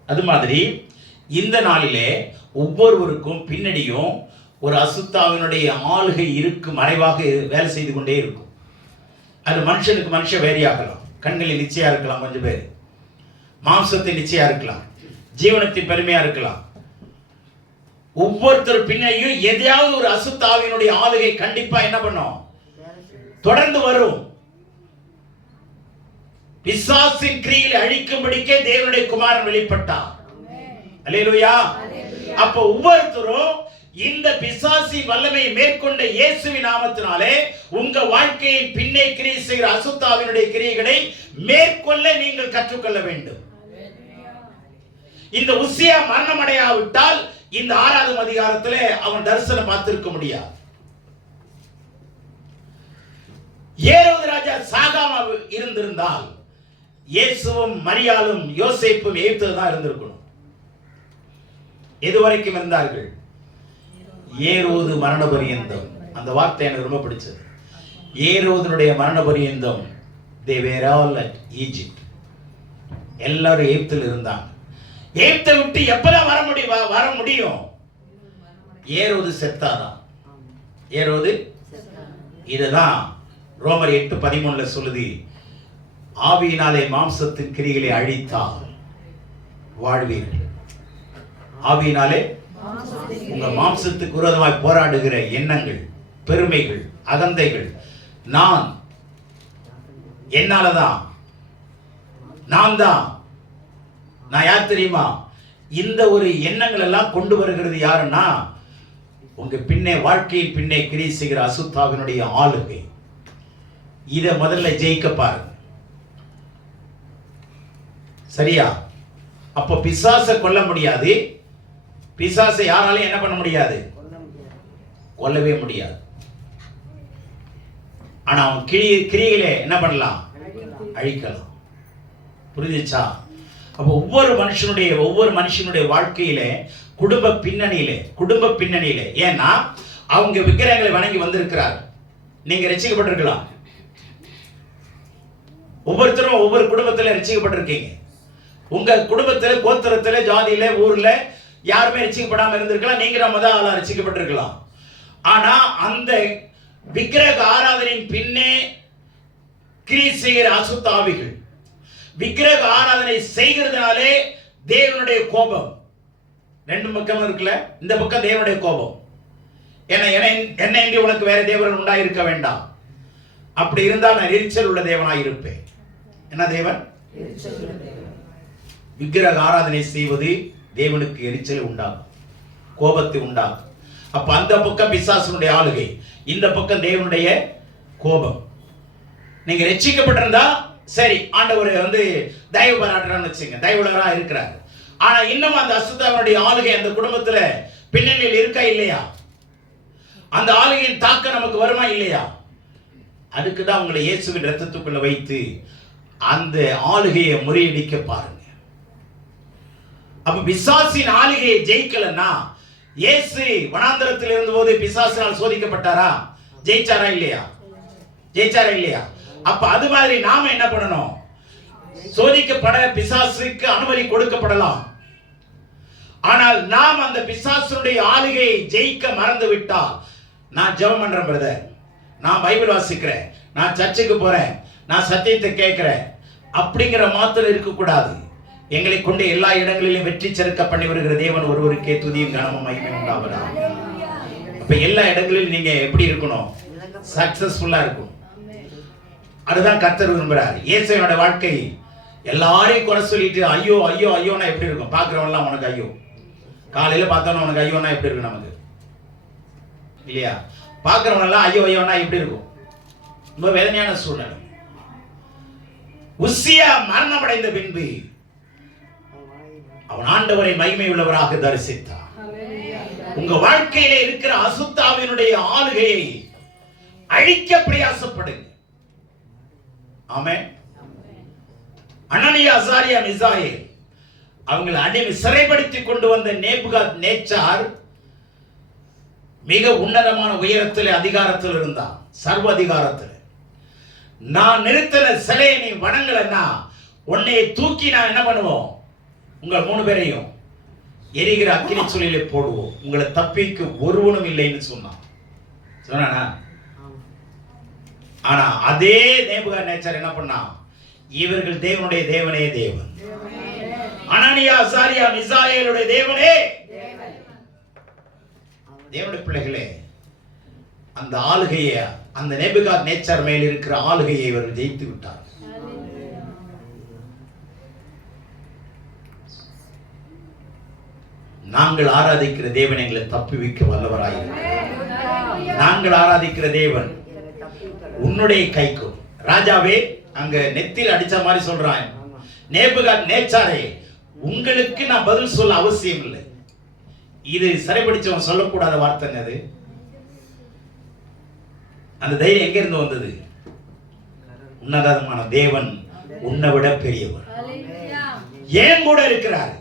அது மாதிரி இந்த நாளிலே ஒவ்வொருவருக்கும் பின்னணியும் ஒரு அசுத்தாவினுடைய ஆளுகை இருக்கு, மறைவாக வேலை செய்து கொண்டே இருக்கும். அது மனுஷனுக்கு மனுஷன் வேறியாகலாம். கண்களில் நிச்சயா இருக்கலாம், கொஞ்சம் பேர் மாம்சத்தை நிச்சயா இருக்கலாம், ஜீவனத்தின் பெருமையா இருக்கலாம். ஒவ்வொருத்தர் பின்னையும் எதையாவது ஒரு அசுத்தாவினுடைய ஆளுகை கண்டிப்பா என்ன பண்ணும்? தொடர்ந்து வரும். பிசாசின் கிரியை அழிக்கும்படிக்கே தேவனுடைய குமாரன் வெளிப்பட்டார். அல்லேலூயா. அப்ப ஒவ்வொருத்தரும் இந்த பிசாசின் வல்லமையை மேற்கொண்ட இயேசுவின் நாமத்தினாலே உங்க வாழ்க்கையின் பின்னே கிரியை செய்கிற அசுத்தாவினுடைய கிரியைகளை மேற்கொள்ள நீங்கள் கற்றுக்கொள்ள வேண்டும். இந்த உசியா மரணம் அடையாவிட்டால் இந்த 6வது அதிகாரத்திலே அவன் தரிசனம் பார்த்திருக்க முடியாது. ஏரோது ராஜா சாகாம இருந்திருந்தால் இயேசுவும் மரியாளும் யோசேப்பும் எகிப்தில் தான் இருந்திருக்கணும். எதுவரைக்கும் இருந்தார்கள்? ஏரோது மரண பரியந்தம். அந்த வார்த்தை எனக்கு ரொம்ப பிடிச்சது. ஏரோதனுடைய மரண பரியந்தம் they were all at Egypt. எல்லாரும் எகிப்தில் இருந்தாங்க. எகிப்தை விட்டு எப்பதான் வர முடியும்? ஏரோது செத்தாராம். ஏரோது இதுதான் ரோமர் 8:13 சொல்லுது, ஆவியினாலே மாம்சத்தின் கிரிகளை அழித்தால் வாழ்வீர்கள். ஆவியினாலே உங்க மாம்சத்துக்கு விரோதமாய் போராடுகிற எண்ணங்கள், பெருமைகள், அகந்தைகள், நான் என்னாலதான், நான் யார் தெரியுமா, இந்த ஒரு எண்ணங்கள் எல்லாம் கொண்டு வருகிறது யாருன்னா உங்க பின்னே வாழ்க்கையின் பின்னே கிரியை செய்கிற அசுத்தாவினுடைய ஆளுகை. இத முதல்ல ஜெயிக்க பாருங்க. சரியா? அப்ப பிசாசை கொல்ல முடியாது. பிசாசை யாராலையும் என்ன பண்ண முடியாது? கொல்லவே முடியாது. ஆனா அவன் கிரியிலே என்ன பண்ணலாம்? அழிக்கலாம். புரிஞ்சுச்சா? அப்ப ஒவ்வொரு மனுஷனுடைய வாழ்க்கையிலே குடும்ப பின்னணியிலே ஏன்னா அவங்க விக்கிரகங்களை வணங்கி வந்திருக்கிறார். நீங்க ரட்சிக்கப்பட்டிருக்கலாம். ஒவ்வொருத்தரும் ஒவ்வொரு குடும்பத்துல ரட்சிக்கப்பட்டிருக்கீங்க. உங்க குடும்பத்துல, கோத்திரத்துல, ஜாதியில, ஊர்ல யாருமே ரட்சிக்கப்படாம இருந்திருக்கலாம். நீங்க நம்ம தான் ஆளா ரட்சிக்கப்பட்டிருக்கலாம். ஆனா அந்த விக்கிரக ஆராதனையின் பின்னே கிரியை செய்கிற அசுத்தாவிகள், விக்கிரக ஆராதனை செய்கிறதுனாலே தேவனுடைய கோபம். 2 பக்கம் இருக்குல்ல, இந்த பக்கம் தேவனுடைய கோபம். என்ன இன்றி உனக்கு வேற தேவன் உண்டாயிருக்க வேண்டாம். அப்படி இருந்தால் நான் எரிச்சல் உள்ள தேவனாய் இருப்பேன். என்ன தேவன்? விக்கிரக ஆராதனை செய்வது தேவனுக்கு எரிச்சலை உண்டாகும், கோபத்தை உண்டாகும். அப்ப அந்த பக்கம் பிசாசுனுடைய ஆளுகை, இந்த பக்கம் தேவனுடைய கோபம். நீங்க ரட்சிக்கப்பட்டிருந்தா சரி, ஆண்டவர் தயவு பாராட்டுறான்னு வச்சுங்க, தயவுள்ளவரா இருக்கிறார். ஆனா இன்னும் அந்த அசுத்தாவினுடைய ஆளுகை அந்த குடும்பத்துல பின்னணியில் இருக்கா இல்லையா? அந்த ஆளுகையின் தாக்கம் நமக்கு வருமா இல்லையா? அதுக்குதான் உங்களை இயேசுவின் ரத்தத்துக்குள்ள வைத்து அந்த ஆளுகையை முறியடிக்க பாருங்க. அப்ப பிசாசின் ஆளுகையை ஜெயிக்கலன்னா, இயேசு வனாந்தரத்தில் இருந்தபோது பிசாசினால் சோதிக்கப்பட்டாரா? ஜெயிச்சாரா இல்லையா? அப்ப அது மாதிரி நாம என்ன பண்ணணும்? சோதிக்கப்பட பிசாசுக்கு அனுமதி கொடுக்கப்படலாம். ஆனால் நாம் அந்த பிசாசுடைய ஆளுகையை ஜெயிக்க மறந்து விட்டால், நான் ஜெபம் பண்றேன் பிரதர், நான் பைபிள் வாசிக்கிறேன், நான் சர்ச்சுக்கு போறேன், நான் சத்தியத்தை கேட்கிறேன் அப்படிங்கிற மாத்திரம் இருக்கக்கூடாது. எங்களை கொண்டு எல்லா இடங்களிலும் வெற்றி செருக்க பண்ணி வருகிற தேவன் ஒருவருக்கே துதியும் கனமும் மகிமை உண்டாவதா. அப்ப எல்லா இடங்களிலும் நீங்க எப்படி இருக்கணும்? சக்சஸ்ஃபுல்லா இருக்கும். அதுதான் கர்த்தர் விரும்புகிறார். இயேசுவோட வாழ்க்கை எல்லாரையும் குறை சொல்லிட்டு ஐயோ ஐயோ ஐயோன்னா எப்படி இருக்கும்? பார்க்குறவன்லாம் உனக்கு ஐயோ, காலையில் பார்த்தோன்னா உனக்கு ஐயோன்னா எப்படி இருக்கும்? நமக்கு இல்லையா? பார்க்குறவனெல்லாம் ஐயோ ஐயோன்னா எப்படி இருக்கும்? ரொம்ப வேதனையான சூழ்நிலை. உசியா மரணம் அடைந்த பின்பு அவன் ஆண்டவரை மகிமை உள்ளவராக தரிசித்தான். உங்க வாழ்க்கையில இருக்கிற அசுத்தாவினுடைய ஆளுகையை அழிக்க பிரயாசப்படுங்க. ஆமென். அனனியா, அசாரியா, மிசாயேல் அவங்களை அடிமை சிறைப்படுத்தி கொண்டு வந்த நேபுகாத் நேச்சார் மிக உன்னதமான உயரத்தில் அதிகாரத்தில் இருந்தான், சர்வ அதிகாரத்தில். நான் நிறுத்தின சிலையை நீ வணங்கலன்னா உன்னையை தூக்கி நான் என்ன பண்ணுவோம்? உங்கள் 3 பேரையும் எரிகிற அக்கினி சூழலிலே போடுவோம், உங்களை தப்பிக்க ஒருவனும் இல்லைன்னு சொன்னானா? ஆனா அதே நேபுகாத் நேச்சார் என்ன பண்ணா? இவர்கள் தேவனுடைய தேவனே தேவன், அனனியா, அசாரியா, மிசாயேலுடைய தேவனே தேவனுடைய பிள்ளைகளே, அந்த ஆளுகையை, அந்த நேபுகாத் நேச்சார் மேல் இருக்கிற ஆளுகையை இவர்கள் ஜெயித்து விட்டார். நாங்கள் ஆராதிக்கிற தேவன் எங்களை தப்புவிக்க வல்லவராயிருக்கிறார். நாங்கள் ஆராதிக்கிற தேவன் உன்னுடைய கைக்கும். ராஜாவே அங்க நெத்தியில் அடிச்ச மாதிரி சொல்றான், நேபுகாத் நேச்சாரே உங்களுக்கு நான் பதில் சொல்ல அவசியம் இல்லை. இது சிறைப்பிடிச்சவன் சொல்லக்கூடாத வார்த்தைங்க அது. அந்த தைரியம் எங்க இருந்து வந்தது? உன்னதமான தேவன் உன்னை விட பெரியவர், ஏன் கூட இருக்கிறார்.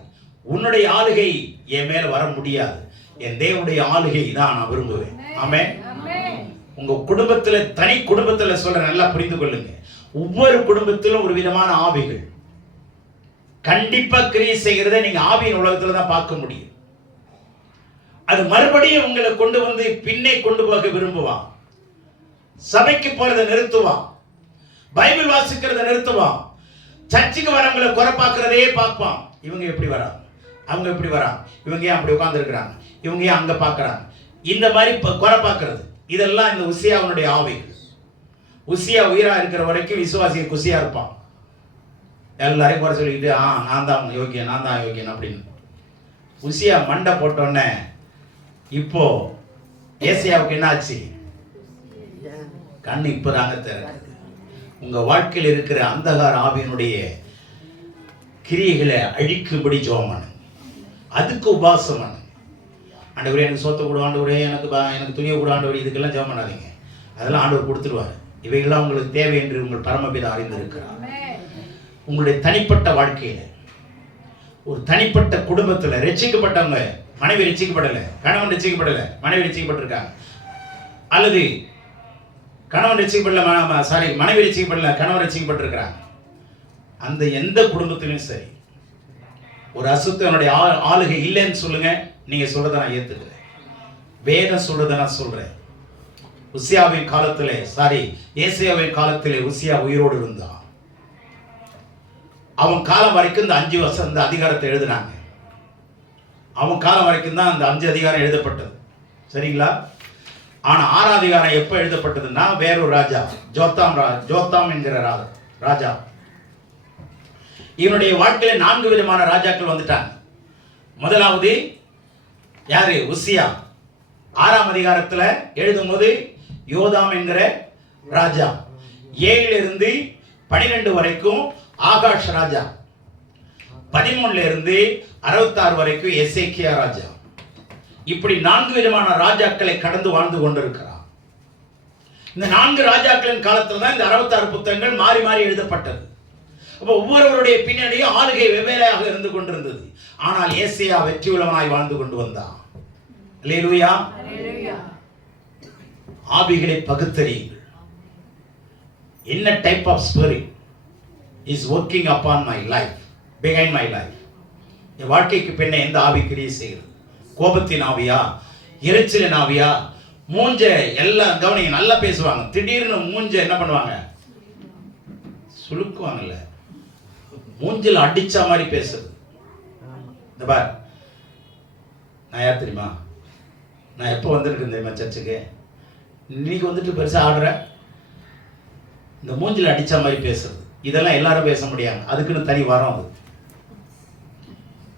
உன்னுடைய ஆளுகை என் மேல வர முடியாது, என் தேவனுடைய ஆளுகை தான் நான் விரும்புவேன். ஆமென். உங்க குடும்பத்துல, தனி குடும்பத்துல சொல்ற, நல்லா புரிந்து கொள்ளுங்க. ஒவ்வொரு குடும்பத்திலும் ஒரு விதமான ஆவிகள் கண்டிப்பா கிரியை செய்கிறத நீங்க ஆவியின் உலகத்துல தான் பார்க்க முடியும். அது மறுபடியும் உங்களை கொண்டு வந்து பின்னே கொண்டு போக விரும்புவான். சபைக்கு போறதை நிறுத்துவான், பைபிள் வாசிக்கிறத நிறுத்துவான், சர்ச்சுக்கு வரவங்களை குறை பார்க்கிறதே பார்ப்பான். இவங்க எப்படி வரா, அவங்க எப்படி வரா, இவங்க ஏன் அப்படி உட்கார்ந்து இருக்கிறாங்க, இவங்க ஏன் அங்க பார்க்கறாங்க, இந்த மாதிரி குறை பார்க்கிறது. இதெல்லாம் இந்த உசியாவுடைய ஆவிகள். உசியா உயிரா இருக்கிற வரைக்கும் விசுவாசிய குசியா இருப்பான். எல்லாரையும் குறை சொல்லிக்கிட்டு நான் தான் யோகியன், நான் தான் யோகியன் அப்படின்னு. உசியா மண்டை போட்டோன்னே இப்போ ஏசியாவுக்கு என்ன ஆச்சு? கண்ணு இப்பதாங்க திறக்குது. உங்க வாழ்க்கையில் இருக்கிற அந்தகார ஆவியினுடைய கிரியைகளை அழிக்கும்படி ஜெபம் பண்ணுங்க. அதுக்கு உபாசம் பண்ணுங்க. ஆண்டவரே எனக்கு சொத்தை கூட, ஆண்டவரே எனக்கு துணியை கூட, ஆண்டவரே இதுக்கெல்லாம் ஜெபம் பண்ணாதீங்க. அதெல்லாம் ஆண்டவர் கொடுத்துருவார். இவைகளாம் உங்களுக்கு தேவை என்று உங்கள் பரமபிதா அறிந்திருக்கிறார். உங்களுடைய தனிப்பட்ட வாழ்க்கையில, ஒரு தனிப்பட்ட குடும்பத்துல ரட்சிக்கப்பட்டவங்க, மனைவி ரட்சிக்கப்படலை, கணவன் ரட்சிக்கப்படலை, மனைவி ரட்சிக்கப்பட்டிருக்காங்க, அல்லது கணவன் ரட்சிக்கப்படல, மனைவி ரட்சிக்கப்படல, கணவன் ரட்சிக்கப்பட்டிருக்கிறாங்க. அந்த எந்த குடும்பத்திலும் சரி ஒரு அசுத்தனுடைய ஆளுகை இல்லைன்னு சொல்லுங்க. நீங்க சொல்றதை நான் ஏத்துக்கிறேன். வேதம் சொல்றதை நான் சொல்றேன். உசியாவின் காலத்திலே, ஏசியாவின் காலத்திலே உசியா உயிரோடு இருந்தான். அவன் காலம் வரைக்கும் இந்த 5 வருஷம் இந்த அதிகாரத்தை எழுதினாங்க. அவன் காலம் வரைக்கும் தான் அந்த 5 அதிகாரம் எழுதப்பட்டது, சரிங்களா? ஆனா 6 அதிகாரம் எப்ப எழுதப்பட்டதுன்னா வேறொரு ராஜா, ஜோத்தாம் என்கிற ராஜா. இவனுடைய வாழ்க்கையில 4 விதமான ராஜாக்கள் வந்துட்டாங்க. முதலாவது யாரு? உசியா. 6ஆம் அதிகாரத்துல எழுதும் போது யோதாம் என்கிற ராஜா. 7 இருந்து 12 வரைக்கும் ஆகாஷ் ராஜா. 13 இருந்து 66 வரைக்கும் எசேக்கியா ராஜா. இப்படி 4 விதமான ராஜாக்களை கடந்து வாழ்ந்து கொண்டிருக்கிறார். இந்த 4 ராஜாக்களின் காலத்துல தான் இந்த 66 புத்தகங்கள் மாறி மாறி எழுதப்பட்டது. அப்ப ஒவ்வொருவருடைய பின்னணியும் ஆளுகை வெவ்வேறாக இருந்து கொண்டிருந்தது. ஆனால் ஏசியா வெற்றி உள்ளவனாய் வாழ்ந்து கொண்டு வந்தான். அல்லேலூயா. ஆவிகளை பகுத்தறியுங்கள். என்ன type of spirit is working upon my life, behind my life. என் வாழ்க்கைக்கு பின்ன எந்த ஆவி கிரியை செய்கிறது? கோபத்தின் ஆவியா, எரிச்சலின் ஆவியா? மூஞ்ச எல்லாம் கவனிங்க, நல்லா பேசுவாங்க, திடீர்னு மூஞ்ச என்ன பண்ணுவாங்க? சுளுக்குவாங்கல்ல, மூஞ்சில் அடிச்ச மாதிரி பேசுறது. இந்த பார், நான் யார் தெரியுமா? நான் எப்போ வந்துருக்கேன் தெரியுமா சர்ச்சுக்கு? இன்னைக்கு வந்துட்டு பெருசாக ஆடுற இந்த மூஞ்சில் அடித்த மாதிரி பேசுறது. இதெல்லாம் எல்லாரும் பேச முடியாது, அதுக்குன்னு தனி வரம் அது.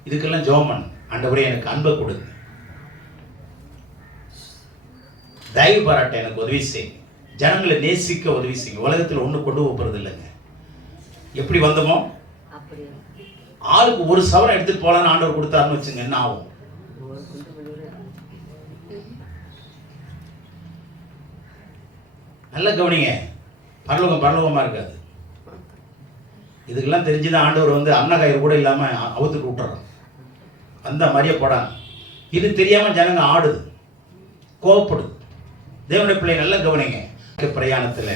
இதுக்கெல்லாம் ஜோமன் ஆண்டவரே எனக்கு அன்பை கொடுங்க, தயவு பாராட்ட எனக்கு உதவி செய்யுங்க, ஜனங்களை நேசிக்க உதவி செய்யுங்க. உலகத்தில் ஒண்ணு கொண்டு போறது இல்லைங்க. எப்படி வந்தோமோ ஆளுக்கு ஒரு சவரம் எடுத்துட்டு போலான்னு ஆண்டவர் கொடுத்தாருன்னு வச்சுங்க, என்ன ஆகும்? நல்ல கவனிங்க, பரலோகமா இருக்காது. இதுக்கெல்லாம் தெரிஞ்சுதான் ஆண்டவர் வந்து அன்னகாயிறு கூட இல்லாம அவுத்துட்டு விட்டுறான். அந்த மாதிரியே போடாங்க. இது தெரியாம ஜனங்க ஆடுது, கோவப்படுது. தேவனுடைய பிள்ளை நல்ல கவனிங்க. பிரயாணத்துல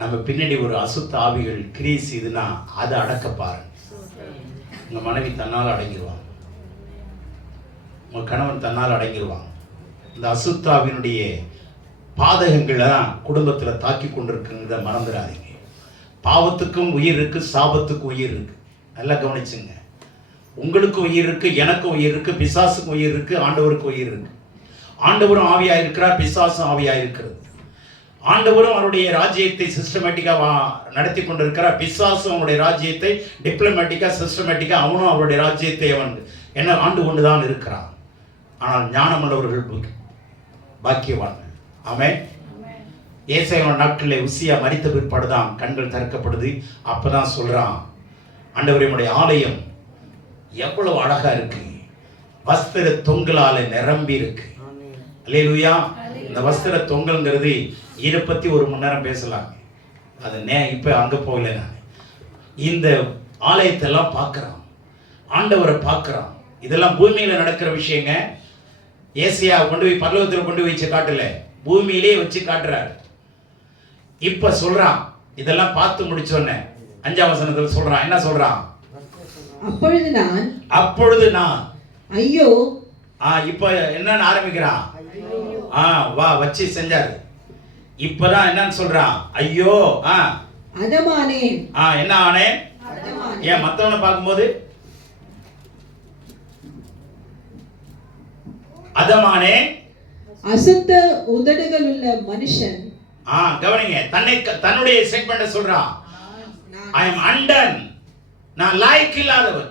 நம்ம பின்னாடி ஒரு அசுத்த ஆவிகள் கிரியை செய்துன்னா அதை அடக்க பாருங்க. உங்க மனைவி தன்னால் அடங்கிடுவாங்க, உங்க கணவன் தன்னால் அடங்கிடுவாங்க. இந்த அசுத்தாவினுடைய பாதகங்களை தான் குடும்பத்தில் தாக்கி கொண்டிருக்குங்கிறத மறந்துடாதீங்க. பாவத்துக்கும் உயிர் இருக்கு, சாபத்துக்கும் உயிர் இருக்கு. நல்லா கவனிச்சுங்க. உங்களுக்கும் உயிர் இருக்கு, எனக்கும் உயிர் இருக்கு, பிசாசுக்கும் உயிர் இருக்கு, ஆண்டவருக்கும் உயிர் இருக்கு. ஆண்டவரும் ஆவியா இருக்கிறார், பிசாசும் ஆவியா இருக்கிறது. ஆண்டவரும் அவருடைய ராஜ்யத்தை சிஸ்டமேட்டிக்கா நடத்தி கொண்டிருக்கிறார், பிசாசும் அவனுடைய ராஜ்யத்தை டிப்ளமேட்டிக்கா சிஸ்டமேட்டிக்கா அவனும் அவருடைய ராஜ்யத்தை அவன் என்ன ஆண்டு கொண்டுதான் இருக்கிறான். ஆனால் ஞானமுள்ளவர்கள் பாக்கியவான். ஆமென். ஏசாயா நாட்களில் உசியா மரித்த பிற்பாடுதான் கண்கள் திறக்கப்படுது. அப்பதான் சொல்றான், ஆண்டவரே உம்முடைய ஆலயம் எவ்வளவு அழகா இருக்கு, வஸ்திர தொங்கலால நிரம்பி இருக்கு. அல்லேலூயா. இந்த வஸ்திர தொங்கல்ங்கிறது இதை பத்தி ஒரு மணி நேரம் பேசலாம். அது இப்ப அங்க போகல. நான் இந்த ஆலயத்தை எல்லாம் பார்க்கிறான், ஆண்டவரை பார்க்கிறான். இதெல்லாம் பூமியில நடக்கிற விஷயங்க. ஏசியா கொண்டு போய் பரலோகத்தில் கொண்டு வச்சு காட்டல, பூமியிலே வச்சு காட்டுறாரு. இப்ப சொல்றான், இதெல்லாம் பார்த்து முடிச்சோன்ன 5ஆம் வசனத்தில் சொல்றான், என்ன சொல்றான்? அப்பொழுது நான் ஐயோ. இப்ப என்னன்னு ஆரம்பிக்கிறான், வா வச்சு செஞ்சாரு. இப்பதான் என்னன்னு சொல்றான், ஐயோ அதமானே. என்ன ஆனே? ஏன் மத்தவனை பார்க்கும்போது அதமானே, அசுத்த உதடுகள் உள்ள மனுஷன். கவனிங்க, தன்னுடைய ஸ்டேட்மெண்ட் சொல்றான், ஐ அம் அண்டன், நான் லாய்க்கு இல்லாதவன்.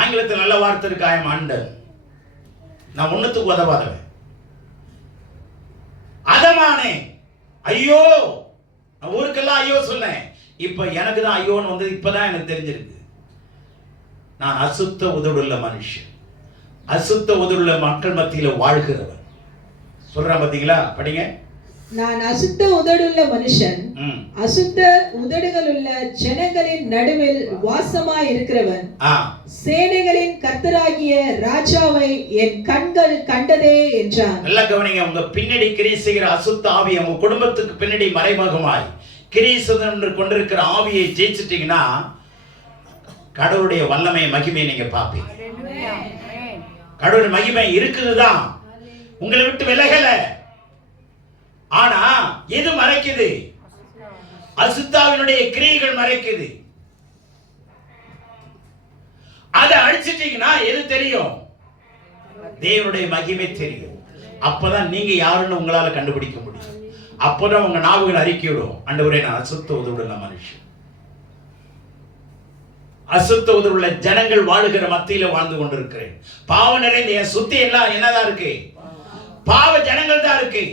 ஆங்கிலத்தில் நல்ல வார்த்தை இருக்கு, ஐ அம் அண்டன், நான் ஒண்ணுத்துக்கு உதவாதவன். அதமானே, ஐயோ, நான் ஊருக்கெல்லாம் ஐயோ சொன்னேன், இப்ப எனக்கு தான் ஐயோன்னு வந்து இப்பதான் எனக்கு தெரிஞ்சிருக்கு. நான் அசுத்த உதடுள்ள மனுஷன், அசுத்த உதடுள்ள மக்கள் மத்தியில வாழ்கிறவன் சொல்றான். பாத்தீங்களா? படிங்க. நான் அசுத்த உதடுள்ள மனுஷன், அசுத்த உதடுகள் உள்ள ஜனங்களின் நடுவில் வாசமாய் இருக்கிறவன், சேனைகளின் கர்த்தராகிய ராஜாவை என் கண்கள் கண்டதே என்றான். நல்லா கவனிங்க. உங்க பின்னாடி கிரியை செய்கிற அசுத்த ஆவி உங்க குடும்பத்துக்கு பின்னாடி மறைமுகமாய் கிரியை செய்து கொண்டிருக்கிற ஆவியை ஜெயிச்சிட்டீங்கன்னா கடவுளுடைய வல்லமை மகிமையை நீங்க பார்ப்பீங்க. கடவுளுடைய மகிமை இருக்குதுதான், உங்களை விட்டு விலகல. ஆனா எது மறைக்குது? அசுத்தாவினுடைய கிரியைகள் மறைக்குது. அதை அழிச்சிட்டீங்கன்னா எது தெரியும்? தேவனுடைய மகிமை தெரியும். அப்பதான் நீங்க யாருன்னு உங்களால கண்டுபிடிக்க முடியும். அப்பதான் உங்க நாவுகள் அறிக்கையிடும், ஆண்டவரே நான் அசுத்த உதவுள்ள மனுஷன், அசுத்த உதவுள்ள ஜனங்கள் வாழுகிற மத்தியில வாழ்ந்து கொண்டிருக்கிறேன். பாவ நிறைந்த என் சுத்தி எல்லாம் என்னதான் இருக்கு? பாவ ஜனங்கள் தான் இருக்கு.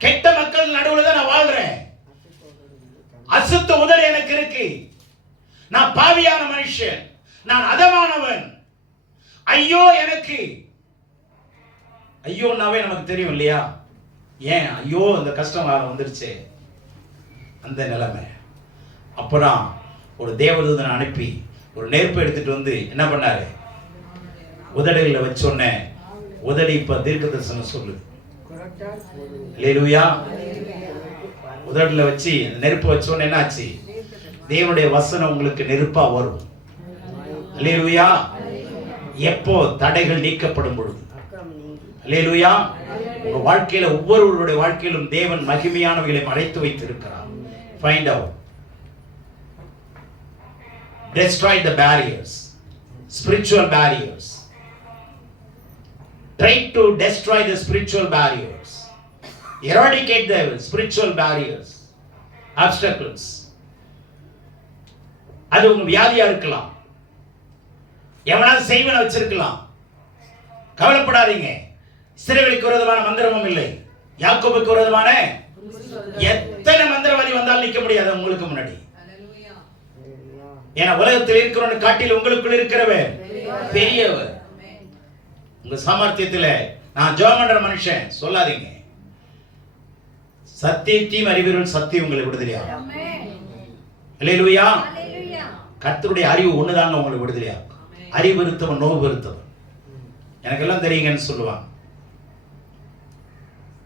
கெட்ட மக்கள் நடுவுல தான் நான் வாழ்றேன். அசுத்த உதடு எனக்கு இருக்கு. நான் பாவியான மனுஷன், நான் அதமானவன். ஐயோ எனக்கு. ஐயோன்னாவே நமக்கு தெரியும் இல்லையா? ஏன் ஐயோ இந்த கஷ்டம் வந்துருச்சு, அந்த நிலைமை. அப்புறம் ஒரு தேவதூதனை அனுப்பி ஒரு நெருப்பு எடுத்துட்டு வந்து என்ன பண்ணாரு? உதடுகளை வச்சோன்னே உதடி இப்ப தீர்க்க தரிசனம் சொல்லுது. அல்லேலூயா. உதடுல வச்சு நெருப்பு வச்சோன்னே என்ன ஆச்சு? தேவனுடைய வசனம் உங்களுக்கு நெருப்பா வரும். அல்லேலூயா. எப்போ? தடைகள் நீக்கப்படும் பொழுது. அல்லேலூயா. உங்க வாழ்க்கையில ஒவ்வொருவருடைய வாழ்க்கையிலும் தேவன் மகிமையானவைகளை மறைத்து வைத்திருக்கிறார். Find out. Destroy the barriers, spiritual barriers. Try to destroy the spiritual barriers. Eradicate the spiritual barriers, obstacles. அது உங்க வியாதியா இருக்கலாம், எவனாவது செய்வன வச்சிருக்கலாம். கவலைப்படாதீங்க. இஸ்ரவேலுக்கு விரோதமான மந்திரமும் இல்லை, யாக்கோபுக்கு விரோதமான எத்தனை மந்திரவாதி வந்தாலும் நிக்க முடியாது உங்களுக்கு முன்னாடி. ஏன்னா உலகத்தில் இருக்கிறவனை காட்டில் உங்களுக்குள் இருக்கிறவர் பெரியவர். உங்க சாமர்த்தியத்தில் நான் ஜெபம் பண்ற மனுஷன் சொல்லாதீங்க. சத்தியத்தையும் அறிவீர்கள், சத்தியம் உங்களை விடுதலையா. அல்லேலூயா. கர்த்தருடைய அறிவு ஒண்ணுதாங்க உங்களுக்கு விடுதலையா. அறிவு இருத்தவன் நோவு இருத்தவன் எனக்கெல்லாம் தெரியுங்கன்னு சொல்லுவான்.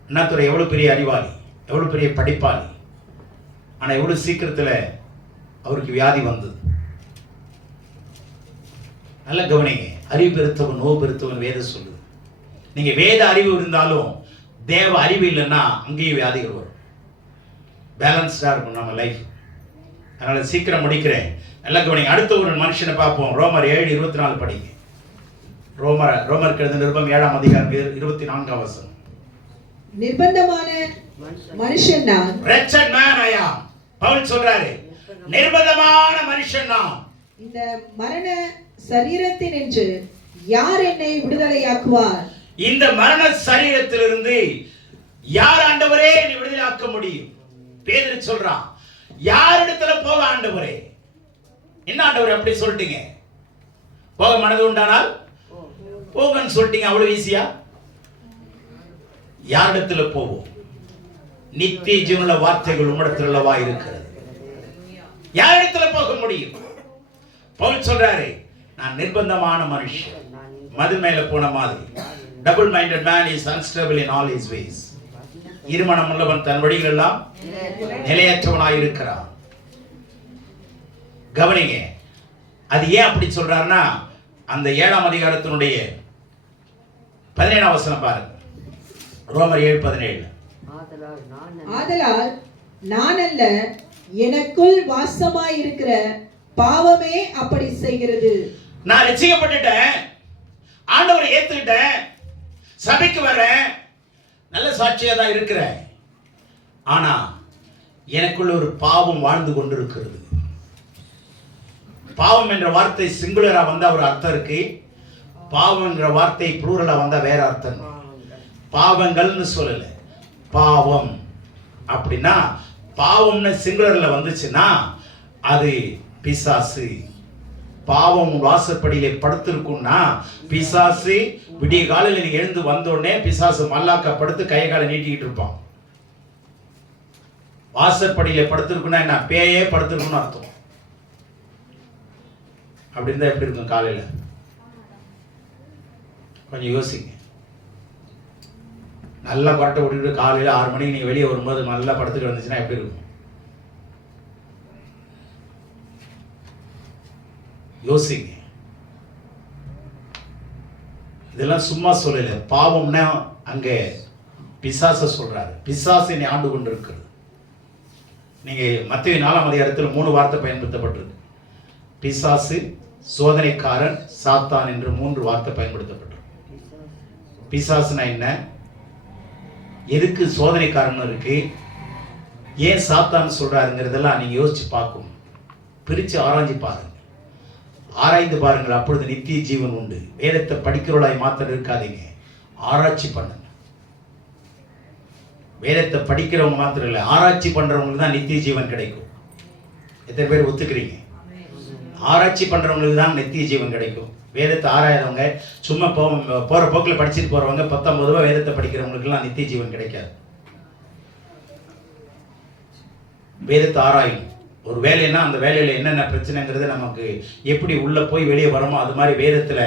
அண்ணாத்துறை எவ்வளவு பெரிய அறிவாளி, எவ்வளவு பெரிய படிப்பாளி, ஆனா எவ்வளவு சீக்கிரத்துல அவருக்கு வியாதி வந்தது. நல்ல கவனிங்க. அறிவு பெருத்தவன் நோவு பெருத்தவன் வேதம் சொல்லுது. நீங்க வேத அறிவு இருந்தாலும் தேவ அறிவு இல்லைன்னா அங்கேயும் வியாதிகள் வரும். பேலன்ஸ்டா இருக்கும் நம்ம லைஃப். அதனால சீக்கிரம் முடிக்கிறேன். நல்ல கவனிங்க. அடுத்த ஒரு மனுஷனை பார்ப்போம். ரோமர் 7:24 படிங்க. ரோமருக்கு எழுதின நிருபம் 7ஆம் அதிகாரம் 24ஆம் வசனம். நிர்பந்தமான மனுஷன் நான். wretched man I am. Pavul சொல்றாரு, நிர்பந்தமான மனுஷன் நான். இந்த மரண சரீரத்தினின்று யார் என்னை விடுதலையாக்குவார்? இந்த மரண சரீரத்திலிருந்து யார் ஆண்டவரே என்னை விடுதலையாக்க முடியும்? பேதுரு சொல்றான், யாரிடத்துல போக ஆண்டவரே? என்ன ஆண்டவரே அப்படி சொல்லிட்டீங்க? போக மனது உண்டானால் போகன்னு சொல்லிட்டீங்க, அவ்வளவு ஈஸியா? யாரிடத்துல போவோம்? நித்திய ஜீவனுள்ள வார்த்தைகள் உம்மிடத்தில் உள்ளவா இருக்கிறது. யாரிடத்துல போக முடியும்? பவுல் சொல்றாரு, நான் நிர்பந்தமான மனுஷன். மது மேல போன மாதிரி. Double minded man is unstable in all his ways. இருமனம் உள்ளவன் தன் வழிகள் எல்லாம் நிலையற்றவனாய் இருக்கிறான். கவனிங்க. அது ஏன் அப்படி சொல்றாருன்னா, அந்த 7ஆம் அதிகாரத்தினுடைய 17ஆம் வசனம் பாருங்க. ரோமர் 7:17. ஆதலால் நான் அல்ல, எனக்குள் வாசமாய் இருக்கிற பாவமே அப்படி செய்கிறது. நான் ரட்சிக்கப்பட்டுட்டேன், ஆண்டவரை ஏத்துக்கிட்டேன், சபைக்கு வரேன், நல்ல சாட்சியா தான் இருக்கிறேன். ஆனா எனக்குள்ள ஒரு பாவம் வாழ்ந்து கொண்டிருக்கிறது. பாவம் என்ற வார்த்தை சிங்குலரா வந்தா ஒரு அர்த்தம் இருக்கு, பாவம் என்ற வார்த்தை ப்ளூரலா வந்தா வேற அர்த்தம். பாவங்கள்னு சொல்லல, பாவம் அப்படின்னா, பாவம்னு சிங்குலர்ல வந்துச்சுன்னா அது பிசாசு. பாவம் வாசப்படியிலே படுத்திருக்கும்னா பிசாசு விடிய காலையில் நீங்க எழுந்து வந்த உடனே பிசாசு மல்லாக்கா படுத்து கை காலை நீட்டிக்கிட்டு இருப்பான். வாசற்படியில படுத்திருக்குன்னா என்ன? பேயே படுத்திருக்குன்னு அர்த்தம். அப்படி இருந்தா எப்படி இருக்கும் காலையில? கொஞ்சம் யோசிங்க. நல்லா பரட்டை விட்டுட்டு காலையில 6 மணிக்கு நீங்க வெளியே வரும்போது நல்லா படுத்துட்டு வந்துச்சுன்னா எப்படி இருக்கும்? யோசிங்க. இதெல்லாம் சும்மா சொல்லல. பாவம்னா அங்க பிசாச சொல்றாரு. பிசாசு என்னை ஆண்டு கொண்டு இருக்கிறது. நீங்க மத்தேயு 4ஆம் அதிகாரத்தில் 3 வார்த்தை பயன்படுத்தப்பட்டிருக்கு. பிசாசு, சோதனைக்காரன், சாத்தான் என்று 3 வார்த்தை பயன்படுத்தப்பட்டிருக்கு. பிசாசுனா என்ன? எதுக்கு சோதனைக்காரன் இருக்கு? ஏன் சாத்தான் சொல்றாருங்கிறதெல்லாம் நீங்க யோசிச்சு பார்க்கணும். பிரிச்சு ஆராய்ஞ்சு பாருங்க, ஆராய்ந்து பாருங்கள். அப்பொழுது நித்திய ஜீவன் உண்டு. வேதத்தை படிக்கிறவளாய் மாத்திரம் இருக்காதீங்க, ஆராய்ச்சி பண்ணுங்க. வேதத்தை படிக்கிறவங்க மாத்திரம் இல்லை, ஆராய்ச்சி பண்றவங்களுக்கு தான் நித்திய ஜீவன் கிடைக்கும். எத்தனை பேர் ஒத்துக்கிறீங்க? ஆராய்ச்சி பண்றவங்களுக்கு தான் நித்திய ஜீவன் கிடைக்கும். வேதத்தை ஆராயறவங்க, சும்மா போற போக்கில் படிச்சுட்டு போறவங்க, 19 ரூபாய் வேதத்தை படிக்கிறவங்களுக்குலாம் நித்திய ஜீவன் கிடைக்காது. வேதத்தை ஆராயணும். ஒரு வேலைன்னா அந்த வேலையில் என்னென்ன பிரச்சனைங்கிறது நமக்கு எப்படி உள்ள போய் வெளியே வரமோ அது மாதிரி வேதத்தில்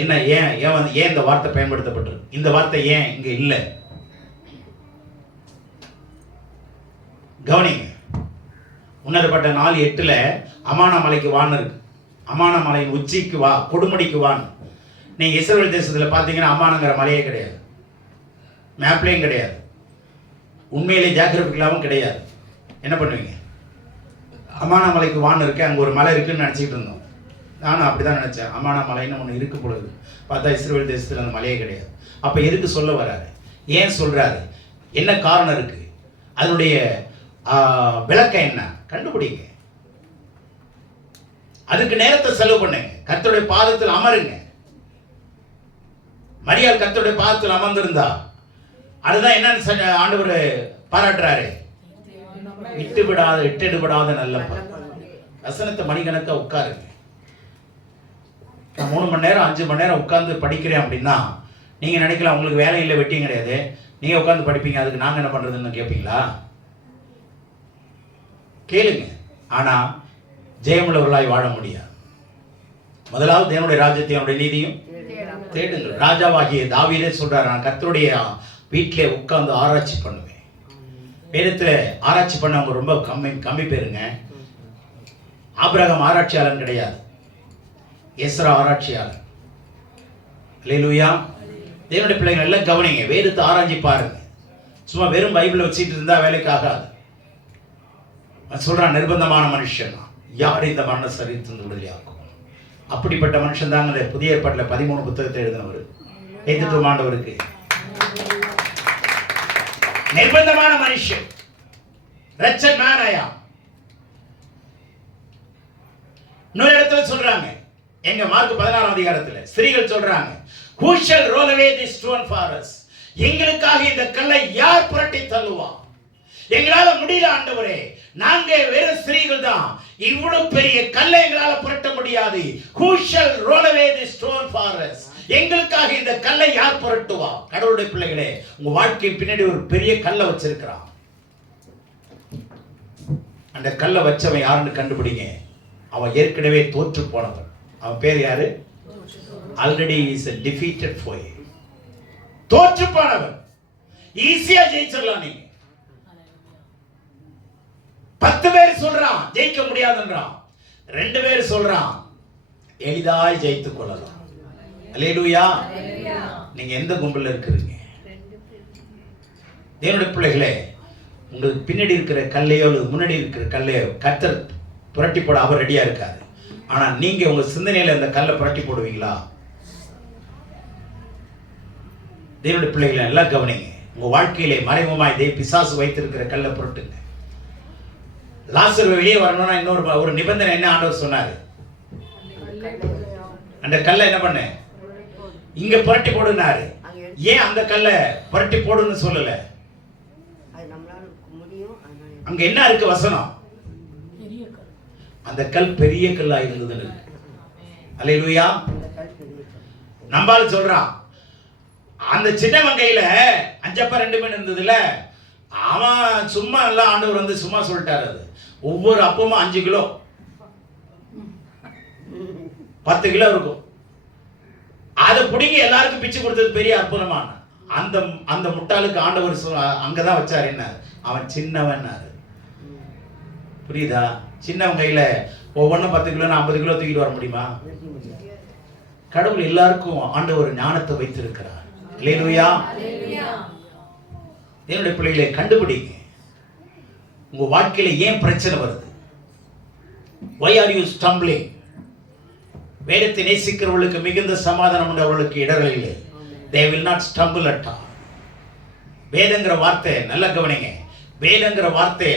என்ன, ஏன் இந்த வார்த்தை பயன்படுத்தப்பட்டிருக்கு, இந்த வார்த்தை ஏன் இங்க இல்லை, கவனிங்க. உன்னதப்பட்ட 4:8 அமானா மலைக்கு வான்னு இருக்கு. அமானா மலையின் உச்சிக்கு வா, கொடுமுடிக்கு வான்னு. நீங்க இஸ்ரவேல் தேசத்தில் பார்த்தீங்கன்னா அமானங்கிற மலையே கிடையாது, மேப்லேயும் கிடையாது, உண்மையிலே ஜியோகிராபிக்கலாவும் கிடையாது. என்ன பண்ணுவீங்க? அமானா மலைக்கு வான் இருக்கு, அங்கே ஒரு மலை இருக்குன்னு நினச்சிக்கிட்டு இருந்தோம். நானும் அப்படி தான் நினச்சேன். அமானா மலைன்னு ஒன்று இருக்கு பொழுது பார்த்தா இஸ்ரவேல் தேசத்தில் அந்த மலையே கிடையாது. அப்போ எதுக்கு சொல்ல வராரு? ஏன் சொல்றாரு? என்ன காரணம் இருக்கு? அதனுடைய விளக்கம் என்ன? கண்டுபிடிங்க. அதுக்கு நேரத்தை செலவு பண்ணுங்க. கர்த்தருடைய பாதத்தில் அமருங்க. மரியாள் கர்த்தருடைய பாதத்தில் அமர்ந்திருந்தா அதுதான் என்னன்னு ஆண்டவர் பாராட்டுறாரு, விட்டுவிடாத நல்ல வசனத்தை மணிக்கணக்கா உட்காருங்க. நான் 3 மணி நேரம் 5 மணி நேரம் உட்கார்ந்து படிக்கிறேன் அப்படின்னா நீங்க நினைக்கலாம் உங்களுக்கு வேலை இல்லை, வெட்டியும் கிடையாது, நீங்க உட்கார்ந்து படிப்பீங்க, அதுக்கு நாங்க என்ன பண்றதுன்னு கேட்பீங்களா? கேளுங்க. ஆனா ஜெயமுள்ளவர்களாய் வாழ முடியாது. முதலாவது தேவனுடைய ராஜ்யத்தையும் அவருடைய நீதியும் தேடுங்கள். ராஜாவாகிய தாவீதே சொல்றாரு, நான் கர்த்தருடைய வீட்டிலே உட்கார்ந்து ஆராய்ச்சி பண்ணுவேன். வேதத்துல ஆராய்ச்சி பண்ணவங்க ரொம்ப கம்மி பேருங்க. ஆபிரகாம் ஆராய்ச்சியாளன் கிடையாது, எஸ்ரா ஆராய்ச்சியாளர். அல்லேலூயா. தேவனுடைய பிள்ளைகள் எல்லாம் கவனிங்க, வேதத்தை ஆராய்ச்சி பாருங்க. சும்மா வெறும் பைபிளை வச்சுட்டு இருந்தா வேலைக்கு ஆகாது. சொல்றான், நிர்பந்தமான மனுஷன் யார் இந்த மரண சரீரத்திலிருந்து விடுதலையாக்கும்? அப்படிப்பட்ட மனுஷன் தாங்க புதிய ஏற்பாட்டில் 13 புத்தகத்தை எழுதினவர். ஏத்துட்டு ஆண்டவருக்கு நிர்பந்தமான மனுஷன், wretched man I am. இன்னொரு இடத்துல சொல்றாங்க, எங்க மார்க் 16ஆம் அதிகாரத்துல ஸ்திரீகள் சொல்றாங்க, who shall roll away this stone for us? எங்களுக்காக இந்த கல்லை யார் புரட்டி தள்ளுவா? எங்களால முடியல ஆண்டவரே, நாங்க வெறும் ஸ்திரீகள் தான், இவ்வளவு பெரிய கல்லை எங்களால புரட்ட முடியாது. who shall roll away this stone for us? எங்களுக்காக இந்த கல்லை யார் புரட்டுவா? கடவுளுடைய பிள்ளைகளே, உங்க வாழ்க்கையின் பின்னாடி ஒரு பெரிய கல்லை வச்சிருக்கிறான். அந்த கல்லை வச்சவன் யாருன்னு கண்டுபிடிங்க. அவன் ஏற்கனவே தோற்று போனவன். அவன் பேர் யாரு? Already is a defeated foe. தோற்று போனவன். ஈஸியா ஜெயிச்சிடலாம் நீங்க. 10 பேர் சொல்றான் ஜெயிக்க முடியாதுன்றான், 2 பேர் சொல்றான் எளிதாய் ஜெயித்துக் கொள்ளலாம். அல்லேலூயா. நீங்க எந்த கும்பல்ல இருக்கிறீங்க? தேவனுடைய பிள்ளைகளே, உங்களுக்கு பின்னாடி இருக்கிற கல்லையோ அல்லது முன்னாடி இருக்கிற கல்லையோ கர்த்தர் புரட்டி போட அவர் ரெடியா இருக்காரு. ஆனா நீங்க உங்க சிந்தனையில இந்த கல்லை புரட்டி போடுவீங்களா? தேவனுடைய பிள்ளைகளை எல்லாம் கவனிங்க. உங்க வாழ்க்கையிலே மறைமுகமாய் பிசாசு வைத்திருக்கிற கல்லை புரட்டுங்க. லாசர் வெளியே வரணும்னா இன்னொரு ஒரு நிபந்தனை என்ன ஆண்டவர் சொன்னாரு? அந்த கல்லை என்ன பண்ண? இங்க புரட்டி போடுனாரு. ஏன் அந்த கல்லை புரட்டி போடுன்னு சொல்லல? அங்க என்ன இருக்கு வசனம்? அந்த கல் பெரிய கல்லா இருந்ததுன்னு. அல்லேலூயா. நம்பால சொல்றான், அந்த சின்னவன் கையில 5 அப்பம் 2 மீன் இருந்ததுல, அவன் சும்மா எல்லாம் ஆண்டவர் வந்து சும்மா சொல்லிட்டாரு. அது ஒவ்வொரு அப்பமும் 5 கிலோ 10 கிலோ இருக்கும். அதை பிடிங்கி எல்லாருக்கும் பிச்சு கொடுத்தது பெரிய அற்புதமான. அந்த முட்டாளுக்கு ஆண்டவர் அங்கதான் வச்சாரு. என்ன? அவன் சின்னவன். புரியுதா? சின்னவன் கையில ஒவ்வொன்றும் 10 கிலோ 50 கிலோ தூக்கிட்டு வர முடியுமா? கடவுள் எல்லாருக்கும் ஆண்டவர் ஞானத்தை வைத்திருக்கிறார். அல்லேலூயா. தேவனுடைய பிள்ளைகளை கண்டுபிடிங்க. உங்க வாழ்க்கையில ஏன் பிரச்சனை வருது? why are you stumbling? வேதத்தை நேசிக்கிறவர்களுக்கு மிகுந்த சமாதானம் உண்டு, அவர்களுக்கு இடர்கள் இல்லை. they will not stumble at all. வேதங்கிற வார்த்தை நல்லா கவனிங்க. வேதங்கிற வார்த்தை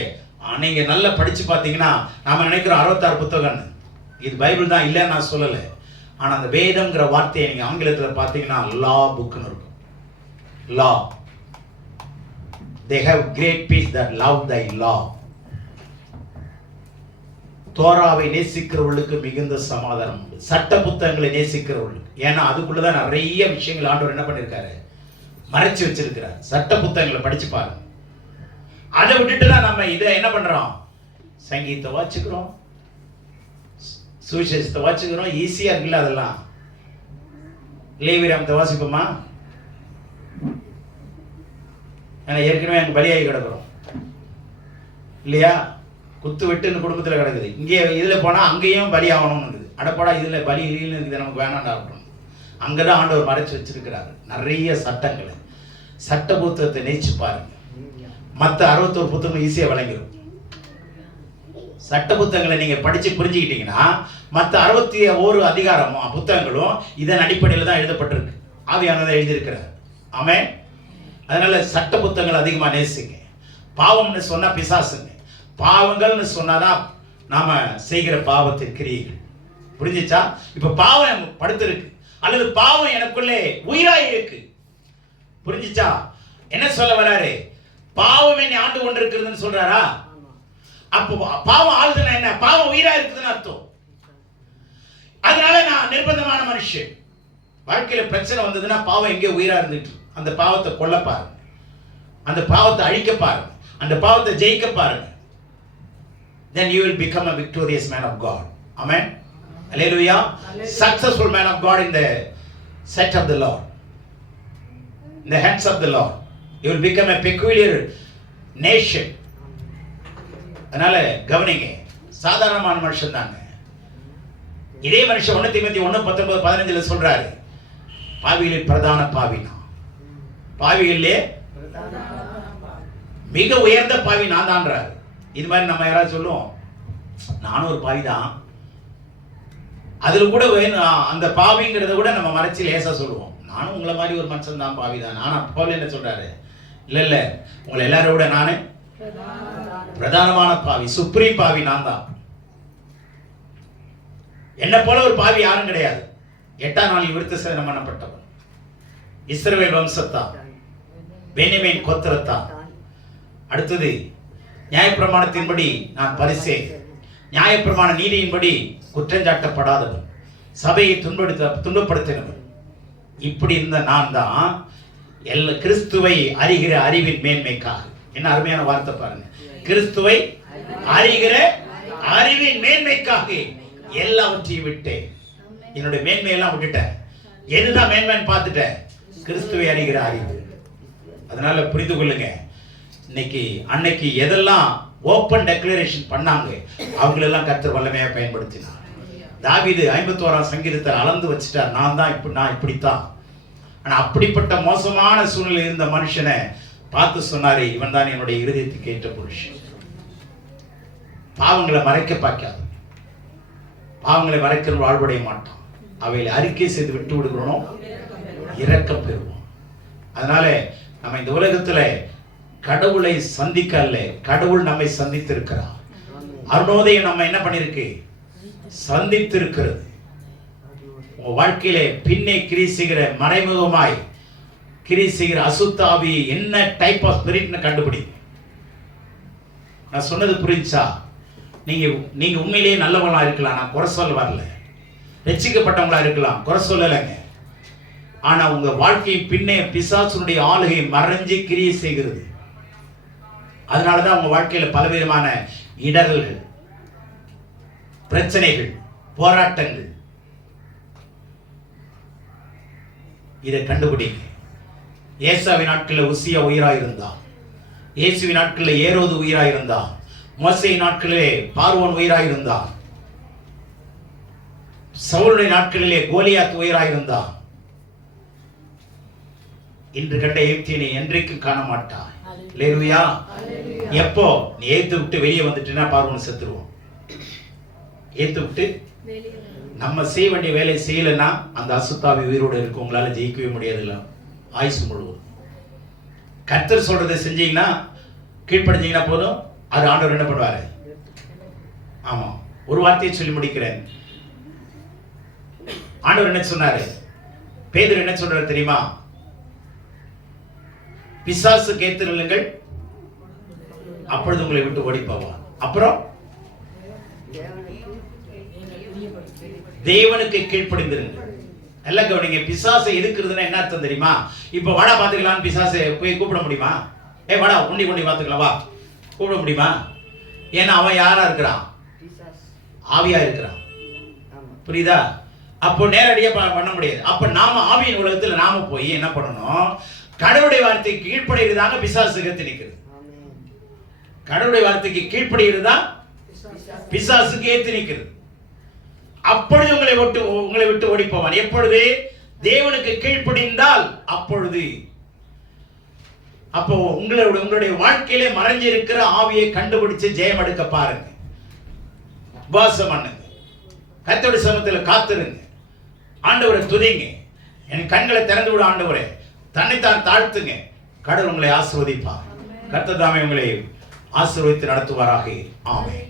நீங்க நல்லா படிச்சு பார்த்தீங்கன்னா, நாம நினைக்கிறோம் 66 புத்தகம், இது பைபிள் தான் இல்லைன்னு நான் சொல்லலை. ஆனா அந்த வேதம்ங்கிற வார்த்தையை நீங்க ஆங்கிலத்தில் பார்த்தீங்கன்னா லா புக்னு இருக்கும். லா. they have great peace that love thy law. தோராவை நேசிக்கிறவர்களுக்கு மிகுந்த சமாதானம் உண்டு. சட்ட புத்தகங்களை நேசிக்கிறவர்களுக்கு. ஏன்னா அதுக்குள்ளதான் நிறைய விஷயங்கள் ஆண்டவர் என்ன பண்ணிருக்காரு? மறைச்சு வச்சிருக்கிறார். சட்ட புத்தகங்களை படிச்சு பாருங்க. அதை விட்டுட்டு தான் நம்ம இதை என்ன பண்றோம்? சங்கீதத்தை வாசிக்கிறோம், சுவிசேஷத்தை வாசிக்கிறோம். ஈஸியா இருக்குல்ல அதெல்லாம். லேவியராமத்தை வாசிப்போமா? ஏன்னா ஏற்கனவே அங்கே பலியாகி கிடக்கிறோம் இல்லையா? குத்து வெட்டுன்னு குடும்பத்தில் கிடக்குது. இங்கே இதில் போனால் அங்கேயும் பலி ஆகணும்னு இருக்குது. அடப்படா இதில் பலி இல்லைன்னு இருக்குது, நமக்கு வேணாண்டா இருக்கணும். அங்கே தான் ஆண்டவர் மறைச்சு வச்சிருக்கிறாரு நிறைய சட்டங்களை. சட்ட புத்தகத்தை நேசிச்சு பாருங்க. மற்ற 61 புத்தகம் ஈஸியாக விளங்கிடும். சட்ட புத்தகங்களை நீங்கள் படித்து புரிஞ்சுக்கிட்டீங்கன்னா மற்ற 61 அதிகாரமும் புத்தகங்களும் இதன் அடிப்படையில் தான் எழுதப்பட்டிருக்கு. ஆவியானதை எழுதியிருக்கிறார். ஆமென். அதனால சட்ட புத்தகங்கள் அதிகமாக நேசிங்க. பாவம்னு சொன்னால் பிசாசுங்க. பாவங்கள்னு சொன்னாதான் நாம செய்கிற பாவத்தின் கிரியைகள். புரிஞ்சுச்சா? இப்ப பாவம் படுத்திருக்கு, அல்லது பாவம் எனக்குள்ளே உயிராய் இருக்கு. புரிஞ்சுச்சா? என்ன சொல்ல வராரு? பாவம் என்னை ஆண்டு கொண்டிருக்கிறதுன்னு சொல்றாரா? அப்போ பாவம் ஆளுதுன்னா என்ன? பாவம் உயிரா இருக்குதுன்னு அர்த்தம். அதனால நான் நிர்பந்தமான மனுஷன். வாழ்க்கையில பிரச்சனை வந்ததுன்னா பாவம் எங்கே உயிரா இருந்துட்டு அந்த பாவத்தை கொல்ல பாருங்க, அந்த பாவத்தை அழிக்க பாருங்க, அந்த பாவத்தை ஜெயிக்க பாருங்க. Then you will become a victorious man of God. Amen. Hallelujah. Successful man of God in the sight of the Lord, in the hands of the Lord. You will become a peculiar nation. அதனால கவனிங்க, சாதாரணமான மனுஷன் தாங்க. இதே மனுஷன் 1 தீமோத்தேயு 1:19-15 சொல்றாரு, பாவிகளில் பிரதான பாவினா, பாவிகளிலே மிக உயர்ந்த பாவி நான் தான்றாரு. இது மாதிரி நம்ம யாராவது சொல்லுவோம், நானும் ஒரு பாவி தான், அதுல கூட அந்த பாவிங்கிறத கூட நம்ம மறைச்சு லேசா சொல்லுவோம், நானும் உங்களை மாதிரி ஒரு மனுஷன் தான், பாவி தான். ஆனா பவுல் என்ன சொல்றாரு? இல்ல உங்களை எல்லாரும் விட நானே பிரதானமான பாவி, சுப்ரீம் பாவி நான் தான். என்ன போல ஒரு பாவி யாரும் கிடையாது. 8ஆம் நாளில் விருத்த சேதனம் பண்ணப்பட்டவன், இஸ்ரவேல் வம்சத்தான், பென்யமீன் கோத்திரத்தான். அடுத்தது நியாயப்பிரமாணத்தின்படி நான் பரிசேயன், நியாயப்பிரமாண நீதியின்படி குற்றஞ்சாட்டப்படாதவன், சபையை துன்பப்படுத்தினவன். இப்படி இருந்த நான் தான் கிறிஸ்துவை அறிகிற அறிவின் மேன்மைக்காக. என்ன அருமையான வார்த்தை பாருங்க, கிறிஸ்துவை அறிகிற அறிவின் மேன்மைக்காக எல்லாவற்றையும் விட்டேன். என்னுடைய மேன்மையெல்லாம் விட்டுட்டேன். எதுதான் மேன்மைன்னு பார்த்துட்டேன்? கிறிஸ்துவை அறிகிற அறிவு. அதனால புரிந்து கொள்ளுங்க, அன்னைக்கு எதெல்லாம் ஓப்பன் டெக்ளரேஷன் பண்ணாங்க அவங்களெல்லாம் கர்த்தர் வல்லமையா பயன்படுத்தினார். தாவீது 51ஆம் சங்கீதத்தில் அளந்து வச்சுட்டார், நான் இப்படித்தான். ஆனா அப்படிப்பட்ட மோசமான சூழ்நிலை இருந்த மனுஷனை பார்த்து சொன்னாரு, இவன் தான் என்னுடைய இருதயத்துக்கு ஏற்ற புருஷன். பாவங்களை மறைக்க பார்க்காது, பாவங்களை மறைக்கிற வாழ்வடைய மாட்டான். அவைகளை அறிக்கை செய்து விட்டு விடுகிறோம், இரக்கம் பெறுவோம். அதனால நம்ம இந்த உலகத்துல கடவுளை சந்திக்க அல்ல, கடவுள் நம்மை சந்தித்திருக்கிறார். அருணோதயம் நம்ம என்ன பண்ணிருக்கு? சந்தித்திருக்கிறது. உங்க வாழ்க்கையில பின்னே கிரிசுகிற, மறைமுகமாய் கிரிசுகிற அசுத்தாவி என்ன டைப் ஆஃப் ஸ்பிரிட்னு கண்டுபிடி. நான் சொன்னது புரிஞ்சா? நீங்க உண்மையிலேயே நல்லவங்களா இருக்கலாம், நான் குறை சொல்ல வரல. ரட்சிக்கப்பட்டவங்களா இருக்கலாம், குறை சொல்லலைங்க. ஆனா உங்க வாழ்க்கையின் பின்னே பிசாசுனுடைய ஆளுகை மறைஞ்சு கிரியை செய்கிறது. அதனாலதான் உங்க வாழ்க்கையில பலவிதமான இடர்கள், பிரச்சனைகள், போராட்டங்கள். இதை கண்டுபிடிங்க. ஏசாவின் நாட்களில் உசியா உயிராயிருந்தான், இயேசுவின் நாட்களில் ஏரோது உயிராயிருந்தான், மோசேயின் நாட்களிலே பார்வோன் உயிராயிருந்தான், சவுலுடைய நாட்களிலே கோலியாத் உயிராயிருந்தான். இன்று கண்ட எகிப்தியனை என்றைக்கும் காண மாட்டான். அல்லேலூயா. எப்போ நீ ஏத்து விட்டு வெளியே வந்துட்டுனா பார்வோன் செத்துருவோம். ஏத்து விட்டு நம்ம செய்ய வேண்டிய வேலையை செய்யலைன்னா அந்த அசுத்தாவி உயிரோடு இருக்கு, உங்களால ஜெயிக்கவே முடியாதுல்ல ஆயுசு முழுவதும். கர்த்தர் சொல்றதை செஞ்சீங்கன்னா, கீழ்ப்படிஞ்சீங்கன்னா போதும், அது ஆண்டவர் என்ன பண்ணுவாரு? ஆமா, ஒரு வார்த்தையை சொல்லி முடிக்கிறேன். ஆண்டவர் என்ன சொன்னாரு? பேதுரு என்ன சொல்றாரு தெரியுமா? பிசாசு கேத்து நில்லுங்கள், அப்பொழுது உங்களை விட்டு ஓடி போவான். அப்புறம் தேவனுக்கு கீழ்ப்படிந்திருங்கள். எல்லாம் கவனிங்க. பிசாசை எதுக்குறதுன்னா என்ன அர்த்தம் தெரியுமா? இப்ப வாடா பாத்துக்கலாம், பிசாசை போய் கூப்பிட முடியுமா? வாடா உண்டி பாத்துக்கலாம், வா கூப்பிட முடியுமா? ஏன்னா அவன் யாரா இருக்கிறான்? ஆவியா இருக்கிறான். புரியுதா? அப்போ நேரடியா பண்ண முடியாது. அப்ப நாம ஆவியின் உலகத்துல நாம போய் என்ன பண்ணணும்? கடவுளுடைய வார்த்தைக்கு கீழ்ப்படைகிறதாங்க பிசாசுக்கு ஏத்து நிற்கிறது. கடவுளுடைய வார்த்தைக்கு கீழ்ப்படைகிறதா பிசாசுக்கு ஏத்து நிற்கிறது. அப்பொழுது உங்களை விட்டு ஓடி போவான். எப்பொழுது? தேவனுக்கு கீழ்ப்படிந்தால் அப்பொழுது. அப்போ உங்களுடைய வாழ்க்கையிலே மறைஞ்சிருக்கிற ஆவியை கண்டுபிடிச்சு ஜெயம் எடுக்க பாருங்க. உபவாசம் பண்ணுங்க, கர்த்தருடைய சமூகத்தில் காத்திருங்க, ஆண்டவரை துதிங்க. என் கண்களை திறந்து விட ஆண்டவரே, தன்னைத்தான் தாழ்த்துங்க. கடவுள் உங்களை ஆசீர்வதிப்பார். கர்த்தர் தாமே உங்களை ஆசீர்வதித்து நடத்துவாராக. ஆமென்.